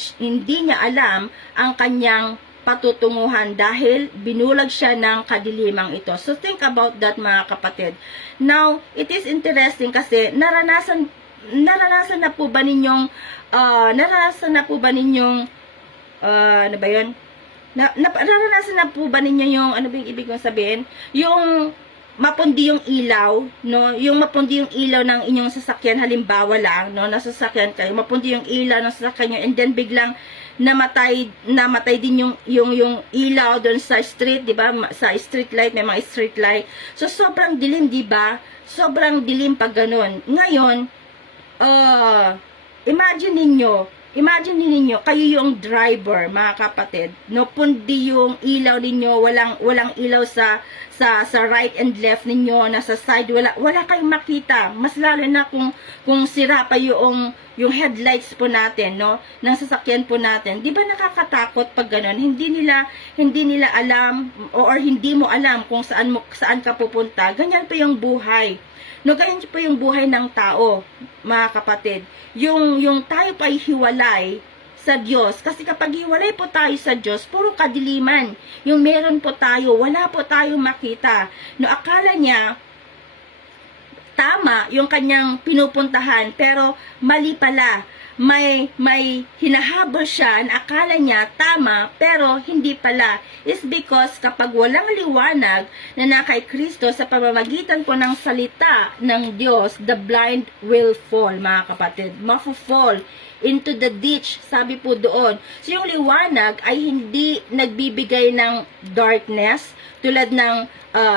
niya alam ang kanyang patutunguhan dahil binulag siya ng kadilimang ito. So think about that, mga kapatid. Now, it is interesting kasi naranasan na po ba ninyong ano ba yun? Naranasan na po ba ninyo yung, ano ba yung ibig kong sabihin? Yung mapundi yung ilaw, no? Yung mapundi yung ilaw ng inyong sasakyan, halimbawa lang, no? Nasasakyan kayo, mapundi yung ilaw ng sasakyan nyo, and then biglang namatay din yung ilaw doon sa street, di ba? Sa street light, may mga street light. So, sobrang dilim, di ba? Sobrang dilim pag ganun. Ngayon, imagine ninyo, kayo yung driver, mga kapatid, no? Pundi yung ilaw ninyo, walang ilaw sa right and left ninyo, nasa side, wala kayong makita. Mas lalo na kung sira pa yung headlights po natin, no, ng sasakyan po natin. Di ba nakakatakot pag ganun? Hindi nila alam, or hindi mo alam kung saan ka pupunta. Ganyan pa yung buhay. No, ganyan po yung buhay ng tao, mga kapatid. Yung tayo pa hiwalay sa Diyos. Kasi kapag hiwalay po tayo sa Diyos, puro kadiliman. Yung meron po tayo, wala po tayong makita. No, akala niya, tama yung kanyang pinupuntahan, pero mali pala. May hinahabol siya na akala niya tama, pero hindi pala. Is because kapag walang liwanag na kay Kristo sa pamamagitan po ng salita ng Diyos, the blind will fall, mga kapatid. Mafo-fall into the ditch, sabi po doon. So yung liwanag ay hindi nagbibigay ng darkness, tulad ng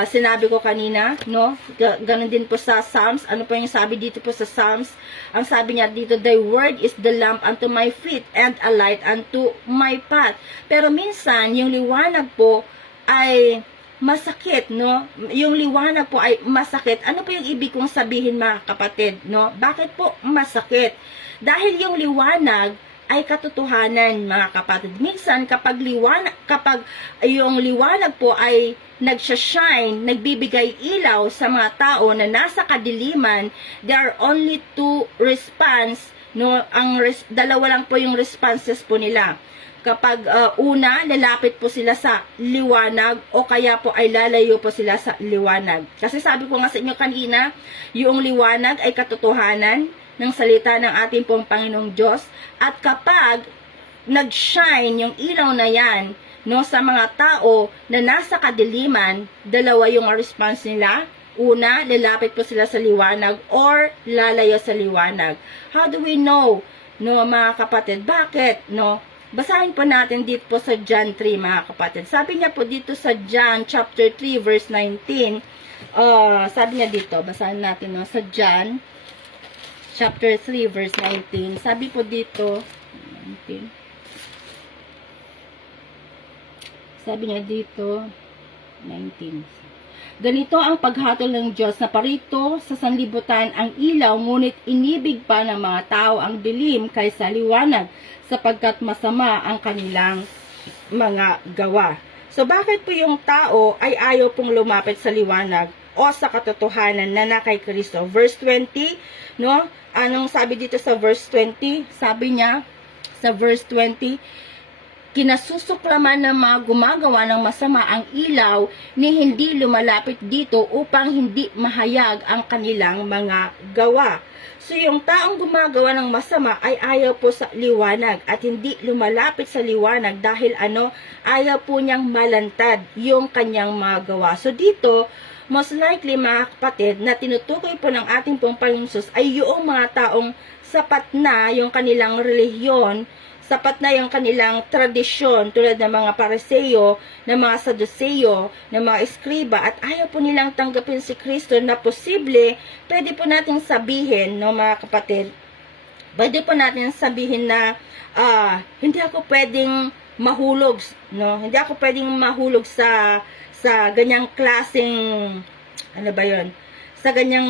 sinabi ko kanina, no? Ganun din po sa Psalms. Ano po yung sabi dito po sa Psalms? Ang sabi niya dito, thy word is the lamp unto my feet and a light unto my path. Pero minsan, yung liwanag po ay masakit, no? Yung liwanag po ay masakit. Ano po yung ibig kong sabihin, mga kapatid, no? Bakit po masakit? Dahil yung liwanag ay katotohanan, mga kapatid. Minsan, kapag yung liwanag po ay nagsha-shine, nagbibigay ilaw sa mga tao na nasa kadiliman, there are only two response, no? Dalawa lang po yung responses po nila. Kapag una, lalapit po sila sa liwanag, o kaya po ay lalayo po sila sa liwanag. Kasi sabi ko nga sa inyo kanina, yung liwanag ay katotohanan ng salita ng ating pong Panginoong Diyos. At kapag nag-shine yung ilaw na yan, no, sa mga tao na nasa kadiliman, dalawa yung response nila. Una, lalapit po sila sa liwanag, or lalayo sa liwanag. How do we know, no, mga kapatid? Bakit, no? Basahin po natin dito po sa John 3, mga kapatid. Sabi niya po dito sa John chapter 3 verse 19, sabi niya dito, basahin natin, no, sa John chapter 3 verse 19. Sabi po dito, 19. Sabi niya dito, 19. Ganito ang paghatol ng Diyos na parito sa sanlibutan ang ilaw, ngunit inibig pa ng mga tao ang dilim kaysa liwanag, sapagkat masama ang kanilang mga gawa. So bakit po yung tao ay ayaw pong lumapit sa liwanag o sa katotohanan na kay Kristo? Verse 20, no? Anong sabi dito sa verse 20? Sabi niya sa verse 20, kinasusuklaman ng mga gumagawa ng masama ang ilaw ni hindi lumalapit dito upang hindi mahayag ang kanilang mga gawa. So yung taong gumagawa ng masama ay ayaw po sa liwanag at hindi lumalapit sa liwanag dahil ayaw po niyang malantad yung kanyang mga gawa. So dito, most likely mga kapatid, na tinutukoy po ng ating pong Panginoon Jesus ay yung mga taong sapat na yung kanilang relihiyon, sapat na yung kanilang tradisyon, tulad ng mga Pariseo, ng mga Saduceo, ng mga Eskriba, at ayaw po nilang tanggapin si Kristo na posible, pwede po natin sabihin, no mga kapatid, pwede po natin sabihin na hindi ako pwedeng mahulog, no? Hindi ako pwedeng mahulog sa ganyang klaseng, ano ba yun? Sa ganyang,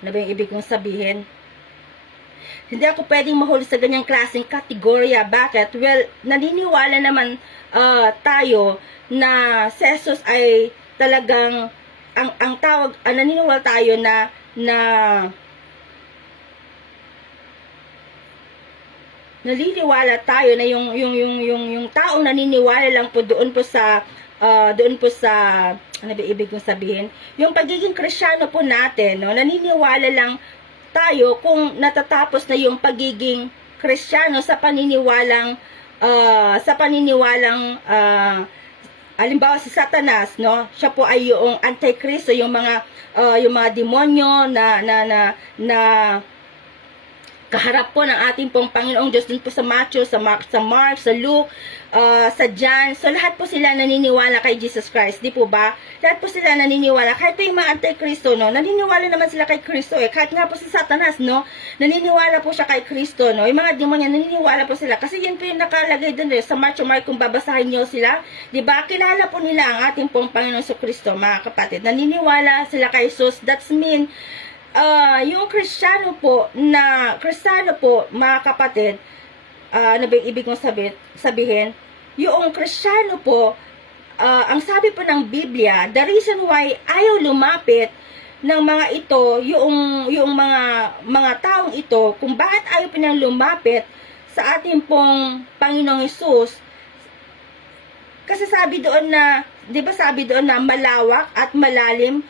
ano ba yung ibig kong sabihin? Hindi ako pwedeng mahulog sa ganyang klaseng kategorya. Bakit? Well, naniniwala naman tayo na si Jesus ay talagang, ang tawag, naniniwala tayo na naniniwala tayo na yung taong naniniwala lang po doon po sa ano ba ibig kong sabihin? Yung pagiging Kristiyano po natin, no, naniniwala lang tayo kung natatapos na yung pagiging Kristiyano sa paniniwalang halimbawa si Satanas, no, siya po ay yung Antikristo, yung mga demonyo na kaharap po ng ating pong Panginoong Diyos dun po sa Matthew, sa Mark, sa Luke, sa John. So lahat po sila naniniwala kay Jesus Christ, di po ba? Lahat po sila naniniwala. Kahit po yung mga Antikristo, no, naniniwala naman sila kay Kristo eh. Kahit nga po si Satanas, no, naniniwala po siya kay Kristo, no. Yung mga demonyo, naniniwala po sila. Kasi yun po yung nakalagay dun sa Matthew, Mark, kung babasahin niyo sila, di ba? Kilala po nila ang ating pong Panginoong Kristo, mga kapatid. Naniniwala sila kay Jesus. That's mean, yung Kristiyano po, mga kapatid, ano ba yung ibig kong sabihin? Yung Kristiyano po, ang sabi po ng Biblia, the reason why ayaw lumapit ng mga ito, yung mga taong ito, kung bakit ayaw pinang lumapit sa ating pong Panginoong Hesus, kasi sabi doon na, 'di ba sabi doon na malawak at malalim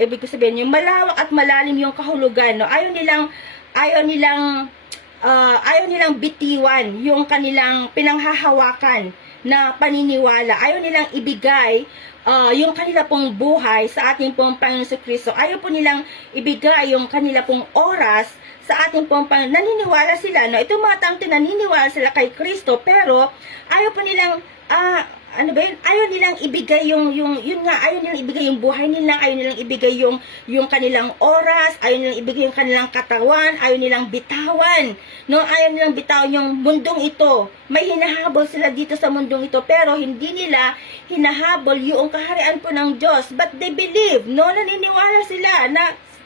ibig ko sabihin, yung malawak at malalim yung kahulugan, no. Ayaw nilang bitiwan yung kanilang pinanghahawakan na paniniwala. Ayaw nilang ibigay yung kanila pong buhay sa ating pong Panginoon Kristo. Ayaw po nilang ibigay yung kanila pong oras sa ating pong Panginoon. Naniniwala sila, no? Itong mga taong naniniwala sila kay Kristo, pero ayaw po nilang, ayaw nilang ibigay yun nga, ayaw nilang ibigay yung buhay nila, ayaw nilang ibigay yung kanilang oras, ayaw nilang ibigay yung kanilang katawan, ayaw nilang bitawan, no? Ayaw nilang bitawan yung mundong ito. May hinahabol sila dito sa mundong ito, pero hindi nila hinahabol yung kaharian po ng Diyos. But they believe, no? Naniniwala sila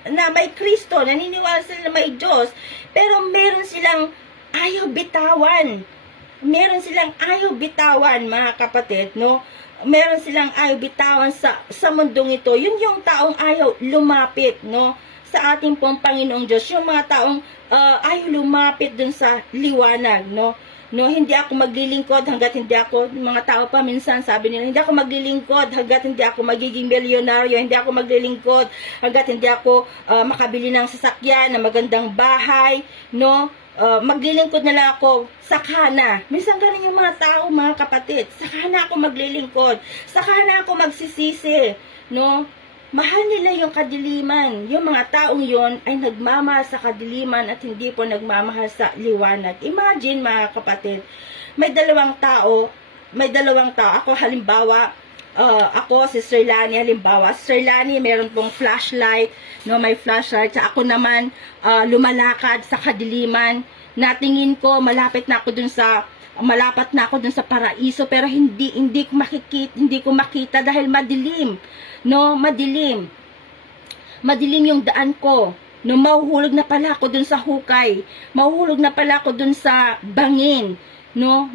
na may Kristo, naniniwala sila na may Diyos, pero meron silang ayaw bitawan. Meron silang ayaw bitawan, mga kapatid, no? Meron silang ayaw bitawan sa mundong ito. Yun yung taong ayaw lumapit, no, sa ating pong Panginoong Diyos. Yung mga taong ayaw lumapit dun sa liwanag, no? No, hindi ako maglilingkod hanggat hindi ako, mga tao pa minsan sabi nila, hindi ako maglilingkod hanggat hindi ako magiging milyonaryo, hindi ako maglilingkod hanggat hindi ako makabili ng sasakyan, na magandang bahay, no? Maglilingkod na lang ako, saka na. Minsan ganun yung mga tao, mga kapatid, saka na ako maglilingkod, saka na ako magsisisi, no? Mahal nila yung kadiliman. Yung mga taong yon ay nagmamahal sa kadiliman at hindi po nagmamahal sa liwanag. Imagine, mga kapatid, may dalawang tao, ako halimbawa, ako, si Sir Lani, halimbawa, Sir Lani, meron pong flashlight, no, may flashlight, sa ako naman, lumalakad sa kadiliman, natingin ko, malapit na ako dun sa paraiso, pero hindi ko makita dahil madilim, no, madilim yung daan ko, no, mahuhulog na pala ako dun sa hukay, mahuhulog na pala ako dun sa bangin, no,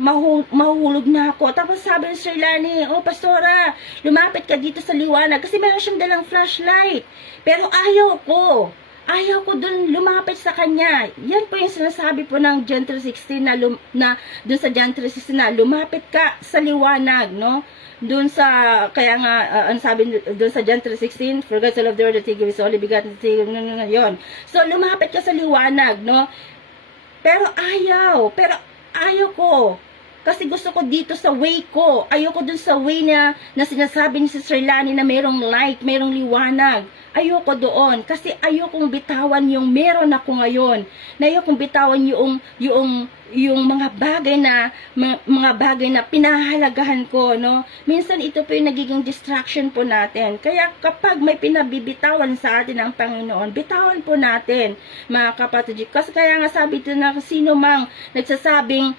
mahuhulog na ako. Tapos sabi ni Sir Lani, oh pastora, lumapit ka dito sa liwanag, kasi meron siyang dalang flashlight, pero ayaw ko dun lumapit sa kanya. Yan po yung sinasabi po ng John 3:16 na dun sa John 3:16 na lumapit ka sa liwanag, no? Dun sa, kaya nga, ang sabi dun sa John 3:16, for God so loved the world that he gave his only begotten Son, yun. So, lumapit ka sa liwanag, no? Pero ayaw ko. Kasi gusto ko dito sa way ko. Ayoko dun sa way na sinasabi ni Sister Lani na mayroong light, mayroong liwanag. Ayoko doon. Kasi ayokong bitawan yung meron ako ngayon. Na ayokong bitawan yung mga bagay na pinahalagahan ko, no? Minsan ito po yung nagiging distraction po natin. Kaya kapag may pinabibitawan sa atin ng Panginoon, bitawan po natin, mga kapatid. Kasi kaya nga sabi ito na sino mang nagsasabing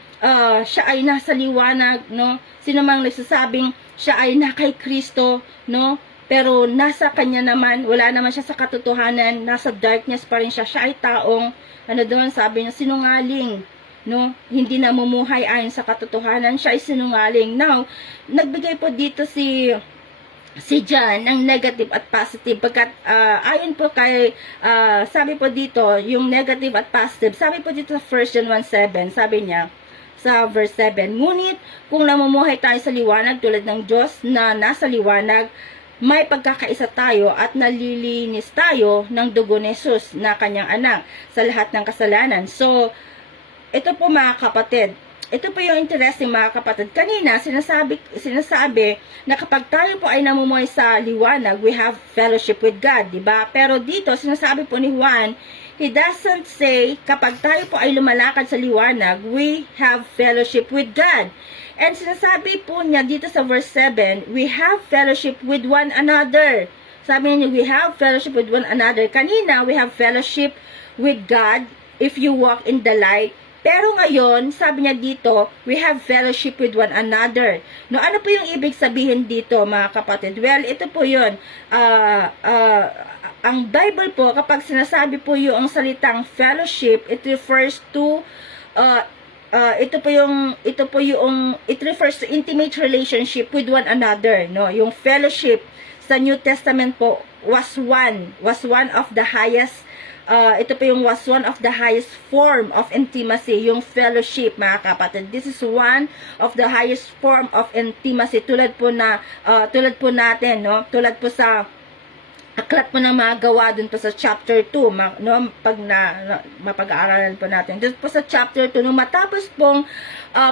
siya ay nasa liwanag, no? Sino mang nagsasabing siya ay na kay Kristo, no? Pero nasa kanya naman, wala naman siya sa katotohanan, nasa darkness pa rin siya. Siya ay taong, doon sabi niya, sinungaling, no? Hindi namumuhay ayon sa katotohanan, siya ay sinungaling. Now, nagbigay po dito si John ng negative at positive. Pagkat, ayon po kay, sabi po dito, yung negative at positive, sabi po dito sa 1 John 1:7, sabi niya, sa verse 7, ngunit kung namumuhay tayo sa liwanag tulad ng Diyos na nasa liwanag, may pagkakaisa tayo at nalilinis tayo ng dugo ni Jesus na kanyang anak sa lahat ng kasalanan. So, ito po mga kapatid, ito po yung interesting mga kapatid. Kanina, sinasabi na kapag tayo po ay namumuhay sa liwanag, we have fellowship with God, diba? Pero dito, sinasabi po ni Juan, he doesn't say, kapag tayo po ay lumalakad sa liwanag, we have fellowship with God. And sinasabi po niya dito sa verse 7, we have fellowship with one another. Sabi niya, we have fellowship with one another. Kanina, we have fellowship with God if you walk in the light. Pero ngayon, sabi niya dito, we have fellowship with one another. No, ano po yung ibig sabihin dito, mga kapatid? Well, ito po yun. Ang Bible po, kapag sinasabi po yung salitang fellowship, it refers to it refers to intimate relationship with one another, no? Yung fellowship sa New Testament po was one of the highest one of the highest form of intimacy, yung fellowship, mga kapatid. This is one of the highest form of intimacy, tulad po natin, no? Tulad po sa aklat po ng mga gawa dun po sa chapter 2, no, mapag-aaralan po natin. Dun po sa chapter 2, no, matapos pong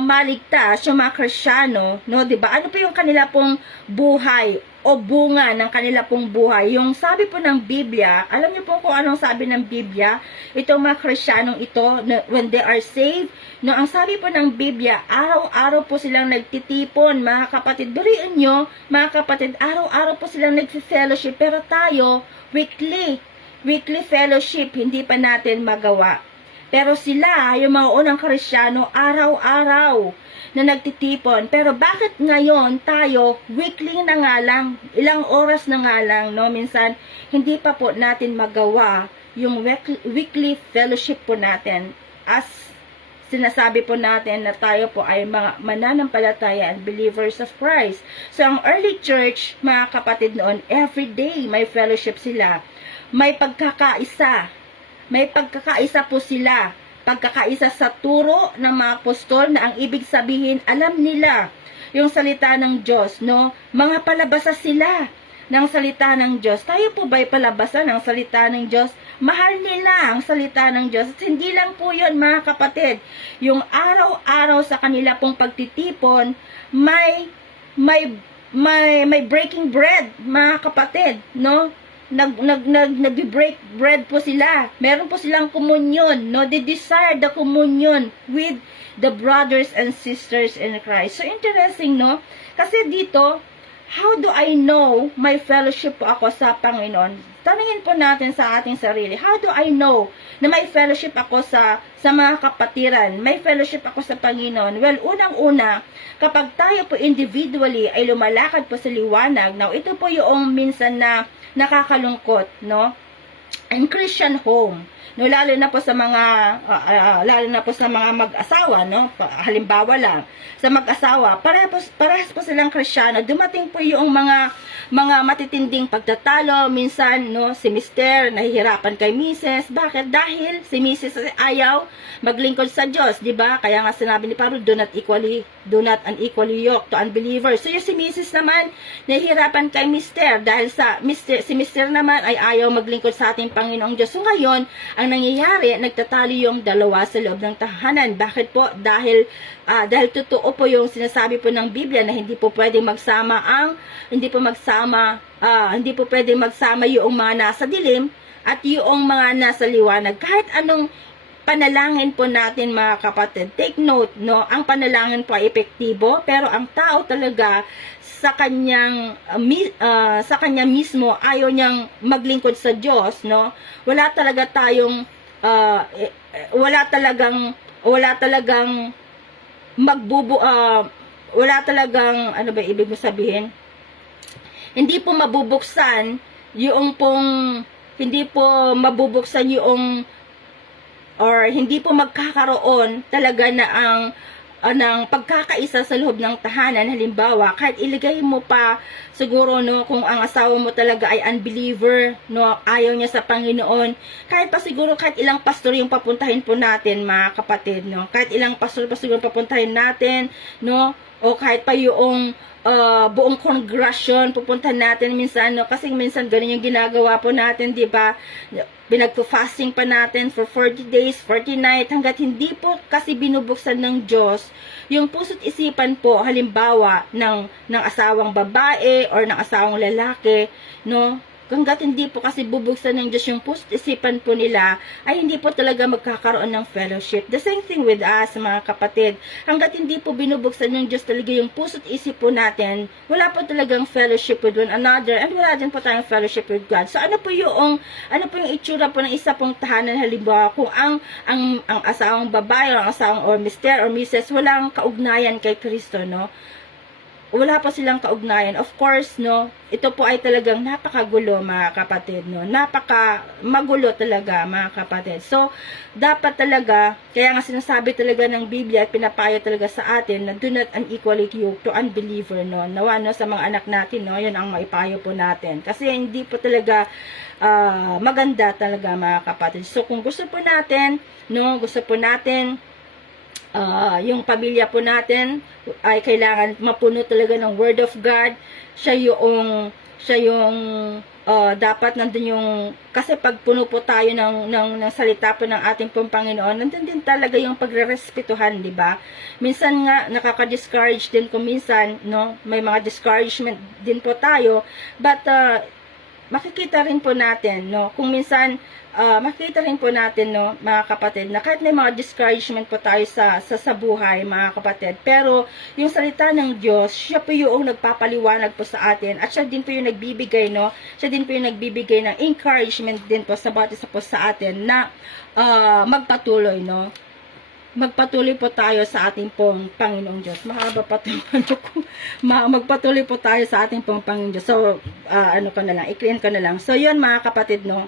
maligtas yung mga Kristyano, no, diba? Ano po yung kanila pong buhay o bunga ng kanila pong buhay? Yung sabi po ng Biblia, alam niyo po kung anong sabi ng Biblia? Itong mga Kristyanong ito, when they are saved, no, ang sabi po ng Biblia, araw-araw po silang nagtitipon, mga kapatid. Bariin nyo, mga kapatid, araw-araw po silang nag-fellowship, pero tayo, weekly fellowship, hindi pa natin magawa. Pero sila, yung mga unang Kristiyano, araw-araw na nagtitipon. Pero bakit ngayon tayo, weekly na nga lang, ilang oras na nga lang, no? Minsan, hindi pa po natin magawa yung weekly fellowship po natin. As sinasabi po natin na tayo po ay mga mananampalataya and believers of Christ. So, ang early church, mga kapatid noon, every day may fellowship sila. May pagkakaisa po sila. Pagkakaisa sa turo ng mga apostol na ang ibig sabihin, alam nila yung salita ng Diyos, no? Mga palabasa sila ng salita ng Diyos. Tayo po ba'y palabasa ng salita ng Diyos? Mahal nila ang salita ng Diyos. At hindi lang po yun, mga kapatid. Yung araw-araw sa kanila pong pagtitipon, may breaking bread, mga kapatid, no? Nag-break bread po sila. Meron po silang komunyon, no? They desire the communion with the brothers and sisters in Christ. So, interesting, no? Kasi dito, how do I know may fellowship po ako sa Panginoon? Tanungin po natin sa ating sarili, how do I know na may fellowship ako sa mga kapatiran? May fellowship ako sa Panginoon? Well, unang-una, kapag tayo po individually ay lumalakad po sa liwanag, now ito po yung minsan na nakakalungkot, no? In Christian home, no, lalo na po sa mga mag-asawa, no, halimbawa lang sa mag-asawa, parehas po silang Kristiyano, dumating po yung mga matitinding pagtatalo, minsan, no, si Mister nahihirapan kay Mrs. Bakit? Dahil si Mrs. ayaw maglingkod sa Diyos, di ba? Kaya nga sinabi ni Pablo, do not unequally yoke to unbelievers. So yung si Mrs. naman nahihirapan kay Mister dahil si Mister naman ay ayaw maglingkod sa ating Panginoong Diyos. So ngayon, ang nangyayari, nagtatali yung dalawa sa loob ng tahanan. Bakit po? Dahil totoo po yung sinasabi po ng Biblia na hindi po pwedeng magsama yung mga nasa dilim at yung mga nasa liwanag. Kahit anong panalangin po natin, mga kapatid, take note, no, ang panalangin po ay epektibo, pero ang tao talaga sa kanya mismo ayaw niyang maglingkod sa Diyos, no? Wala talagang ano ba ibig mo sabihin? Hindi po mabubuksan hindi po magkakaroon talaga na ng pagkakaisa sa loob ng tahanan. Halimbawa, kahit iligay mo pa siguro, no, kung ang asawa mo talaga ay unbeliever, no, ayaw niya sa Panginoon, kahit ilang pastor yung papuntahin po natin, mga kapatid, no, kahit ilang pastor pa siguro papuntahin natin, no, o kahit pa yung buong congregation pupuntahan natin minsan, no, kasi minsan ganun yung ginagawa po natin, di ba? Pinagpo-fasting pa natin for 40 days, 40 nights, hanggat hindi po kasi binubuksan ng Diyos yung puso't isipan po, halimbawa, ng asawang babae or ng asawang lalaki, no? Hanggat hindi po kasi bubuksan ng Diyos yung puso't isipan po nila, ay hindi po talaga magkakaroon ng fellowship. The same thing with us, mga kapatid. Hanggat hindi po binubuksan ng Diyos talaga yung puso't isip po natin, wala po talagang fellowship with one another, and wala din po tayong fellowship with God. So, ano po yung itsura po ng isa pong tahanan, halimbawa, kung ang asawang babae, o ang asawang or Mr. or Mrs. walang kaugnayan kay Kristo, no? Wala pa silang kaugnayan. Of course, no, ito po ay talagang napakagulo, mga kapatid, no. Magulo talaga, mga kapatid. So, dapat talaga, kaya nga sinasabi talaga ng Biblia at pinapayo talaga sa atin na do not unequally yoke to unbeliever, no. Nawa, no, sa mga anak natin, no, yun ang maipayo po natin. Kasi hindi po talaga maganda talaga, mga kapatid. So, kung gusto po natin, yung pamilya po natin ay kailangan mapuno talaga ng Word of God. Siya yung dapat nandun yung, kasi pag puno po tayo ng salita po ng ating pong Panginoon, nandun din talaga yung pagre-respetuhan, di ba? Minsan nga nakaka-discourage din kung minsan, no, may mga discouragement din po tayo, but makikita rin po natin, no, kung minsan makikita rin po natin, no, mga kapatid, na kahit may mga discouragement po tayo sa buhay, mga kapatid, pero yung salita ng Diyos, siya po yung nagpapaliwanag po sa atin, at siya din po yung nagbibigay, no, siya din po yung nagbibigay ng encouragement din po sa bawat isa po sa atin na magpatuloy, no. Magpatuloy po tayo sa ating pong Panginoong Diyos. Mahaba pa ito. Magpatuloy po tayo sa ating pong Panginoong Diyos. So, i-clean ko na lang. So, yun, mga kapatid, no.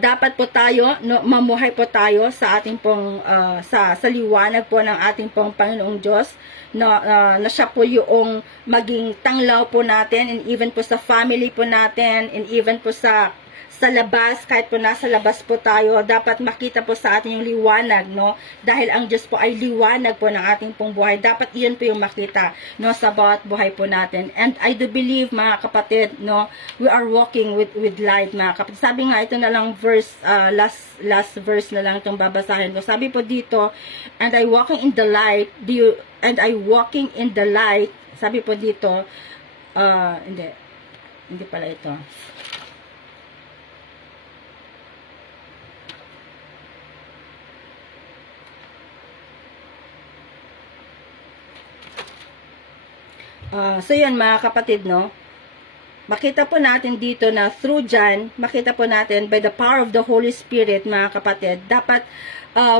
Dapat po tayo, no, mamuhay po tayo sa ating pong sa liwanag po ng ating pong Panginoong Diyos, na siya po yung maging tanglaw po natin, and even po sa family po natin, and even po sa labas, kahit po nasa labas po tayo, dapat makita po sa atin yung liwanag, no? Dahil ang Diyos po ay liwanag po ng ating pong buhay. Dapat iyon po yung makita, no, sa bawat buhay po natin. And I do believe, mga kapatid, no, we are walking with light, mga kapatid. Sabi nga, ito na lang verse, last verse na lang itong babasahin ko. Sabi po dito, and I walking in the light, sabi po dito, hindi pala ito. So yan mga kapatid, no? Makita po natin dito na through John, makita po natin by the power of the Holy Spirit, mga kapatid, dapat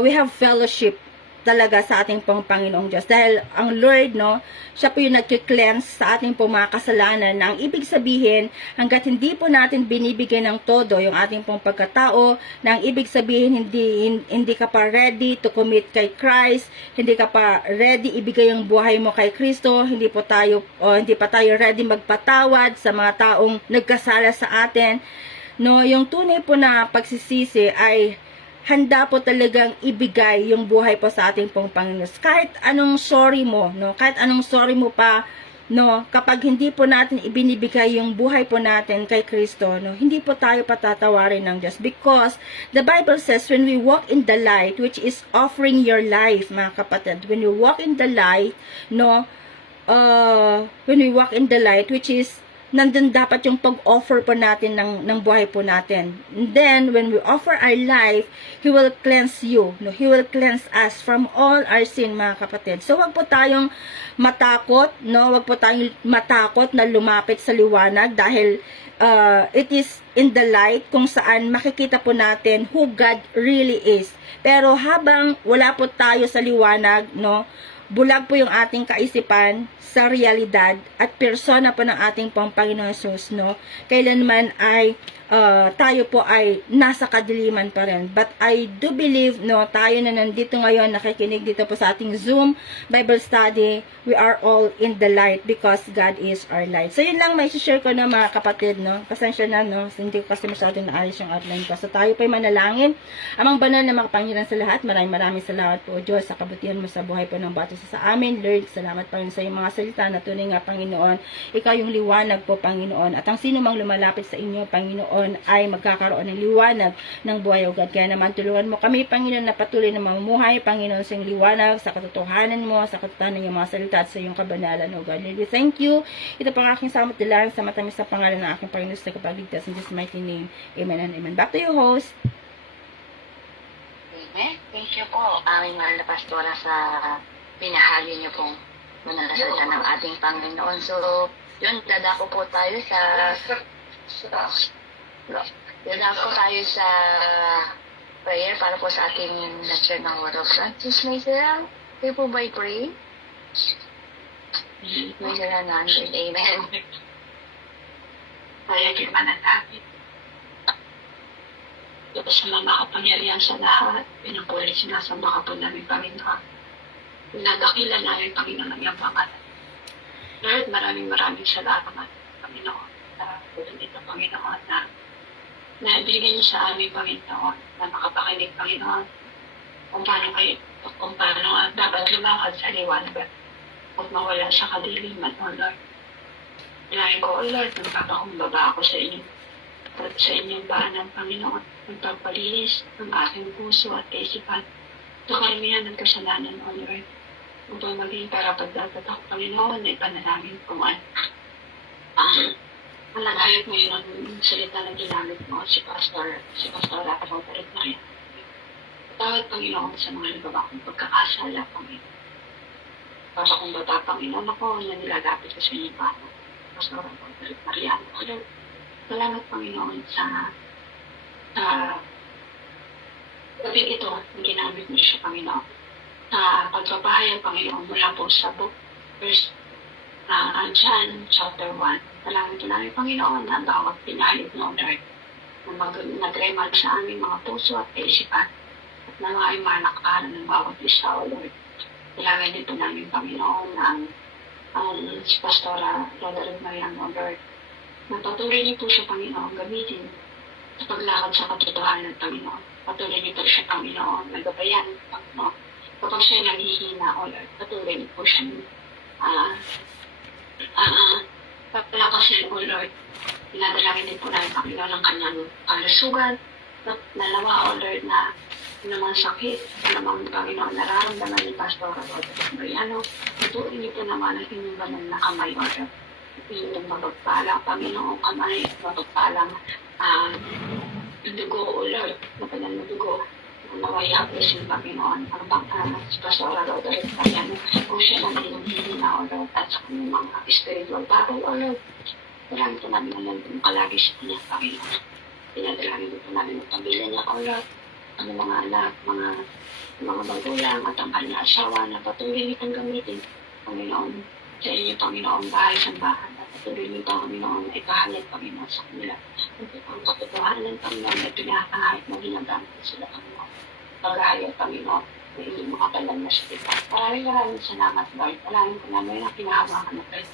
we have fellowship talaga sa ating pong Panginoong Diyos. Dahil ang Lord, no, siya po yung nag-cleanse sa ating pong mga kasalanan, na ang ibig sabihin, hanggat hindi po natin binibigay ng todo yung ating pong pagkatao, na ang ibig sabihin, hindi ka pa ready to commit kay Christ, hindi ka pa ready ibigay yung buhay mo kay Kristo, hindi pa tayo ready magpatawad sa mga taong nagkasala sa atin. No, yung tunay po na pagsisisi ay handa po talagang ibigay yung buhay po sa ating pong Panginoon. Kahit anong sorry mo, no? Kahit anong sorry mo pa, no? Kapag hindi po natin ibinibigay yung buhay po natin kay Kristo, no? Hindi po tayo patatawarin ng Diyos. Because the Bible says, when we walk in the light, which is offering your life, mga kapatid, when we walk in the light, no? When we walk in the light, which is nandun dapat yung pag-offer po natin ng buhay po natin. And then, when we offer our life, He will cleanse you. No? He will cleanse us from all our sin, mga kapatid. So, wag po tayong matakot, no? Wag po tayong matakot na lumapit sa liwanag dahil it is in the light kung saan makikita po natin who God really is. Pero habang wala po tayo sa liwanag, no? Bulag po yung ating kaisipan sa realidad at persona po ng ating pong Panginoon Jesus, no? Kailanman ay tayo po ay nasa kadiliman pa rin. But I do believe, no, tayo na nandito ngayon, nakikinig dito po sa ating Zoom Bible study, we are all in the light because God is our light. So, yun lang may share ko na mga kapatid, no? Pasensya na, no? Hindi ko kasi masyadong naayos yung outline ko. So, tayo po ay manalangin. Amang banal na makapangyarihan sa lahat, maraming salamat po, Diyos, sa kabutihan mo sa buhay po ng bata sa amin. Lord, salamat pa rin sa iyong mga salita na tunay nga, Panginoon. Ikaw yung liwanag po, Panginoon. At ang sino mang lumalapit sa inyo, Panginoon, ay magkakaroon ng liwanag ng buhay, O God. Kaya naman tulungan mo kami, Panginoon, na patuloy na mamuhay, Panginoon, sa iyong liwanag, sa katotohanan mo, sa katotohanan ng iyong mga salita at sa iyong kabanalan, O God. Lord, we thank you. Ito pang aking salamat dilan sa matamis sa pangalan ng aking Panginoon sa kapagligtas. In Jesus' mighty name, amen and amen. Back to you, host. Amen. Thank you po, aming mahal na pastora, sa pinahali niyo pong manalasalita ng ating Panginoon. So, yun, dadako po tayo sa prayer para po sa ating lecture ng Word of God. Sis Maysel, kayo po ba i-pray? Maysel na 100. Amen. Kaya kimanan natin. Diyos na makapangyarihan sa lahat, pinupuli sinasamba ka po namin, Panginoon. Pinagakila namin, Panginoon, ang iyong pangalan. Lord, maraming salamat, Panginoon, sa tulong ito, Panginoon, na ibigay niyo sa amin, Panginoon, na makapakinig, Panginoon, kung paano dapat lumakad sa liwanag at mawala sa kadiliman, O Lord. Ilahin ko, O Lord, magpapakumbaba ako sa inyo at sa inyong baanan, Panginoon, magpapalinis ng aking puso at kaisipan sa karamihan ng kasalanan, O Lord, upang maging parapagdagat ako, Panginoon, na ipanalangin kung ano. Ang nagayot ngayon ng salita na ginamit mo, si Pastor Rafa Parit na yan. Tawad, Panginoon, sa mga nagawa kong pagkakasala, Panginoon. Papakumbaba, Panginoon, ako na nilalapit ko sa inyo, Pastor Rafa Parit na yan. Salamat, Panginoon, sa gabing ito na ginamit niyo siya, Panginoon. Sa pagpapahayag, Panginoon, mula po sa book, verse John chapter 1. Salamat namin, Panginoon, na bawat pinahayag mo, Lord, na nag-remal sa aming mga puso at kaisipan at na ay malakaran ng bawat isa, O Lord. Kailangan dito namin, Panginoon, na ang si Pastora Roderick Marian, O Lord, na patuloy niyo po siya, Panginoon, gamitin sa paglakad sa katotohanan, Panginoon. Patuloy niyo po siya, Panginoon, nagabayan, Panginoon. Kapag siya nangihina, O Lord, patuloy niyo po siya papalakasin, O Lord. Pinadalangin din po namin, Panginoon, ng kanyang kalusugan. Nalawa, O Lord, na anumang sakit, anumang, Panginoon, nararamdaman ni Pastor Roderick Mariano. Ituin niyo po naman ang inyong banal na kamay, O Lord. Inyong mapagpalang, Panginoon, kamay, mapagpalang dugo, O Lord, na banal na dugo. naway hapusin, Panginoon, ang si Pastora Roderick Mariano, kung siya na hindi na, O Lord, at sa kanyang mga spiritual battle, O Lord. Marami po namin na nandun palagi sa kanya, Panginoon. Pinadalangin po namin ang pamilya niya, O Lord, ang mga anak, mga magulang at ang kanyang asawa na patuloy nitong gamitin, Panginoon, sa inyo, Panginoon, bahay sa bahay. At patuloy nito, Panginoon, ay kahayag, Panginoon, sa kanila. Ang katotohanan, Panginoon, ay pinakahayag mo ginagamit sila, Panginoon. Paghahayag, Panginoon, na inyong mga kalan na sa kita. Maraming salamat, Lord. Maraming namin na pinahawakan na kayo.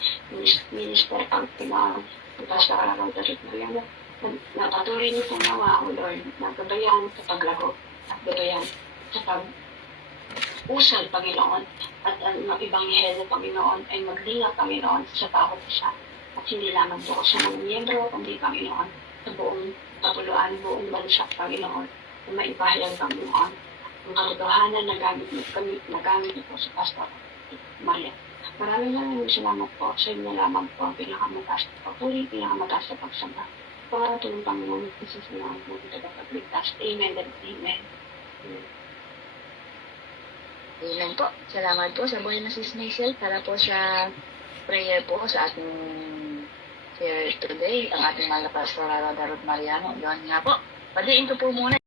Minister, Panginoon, Pastor Roderick Mariano, na patuloy niyo pong nawa, O Lord, na gabayan sa paglago at gabayan sa pag-usal, Panginoon, at ang mga ibanghelo, Panginoon, ay maglinga, Panginoon, sa bawat isa. At hindi lamang po sa mga miyembro, kundi, Panginoon, sa buong kapuluan, buong bansa, Panginoon, na maipahayag, Panginoon, ang katotohanan na gamit niyo po sa Pastor Maria. Maraming salamat po sa inyo lamang po ang pinakamataas na papuri, pinakamataas na pagsamba. Pangalan ng Panginoon, isa sa mga mga tagapagligtas. Amen and amen. Amen po. Salamat po sa buhay na Sis Maisel para po sa prayer po sa ating here today, ang ating mga Pastor Roderick Mariano. Yun nga po. Padiin ko po muna.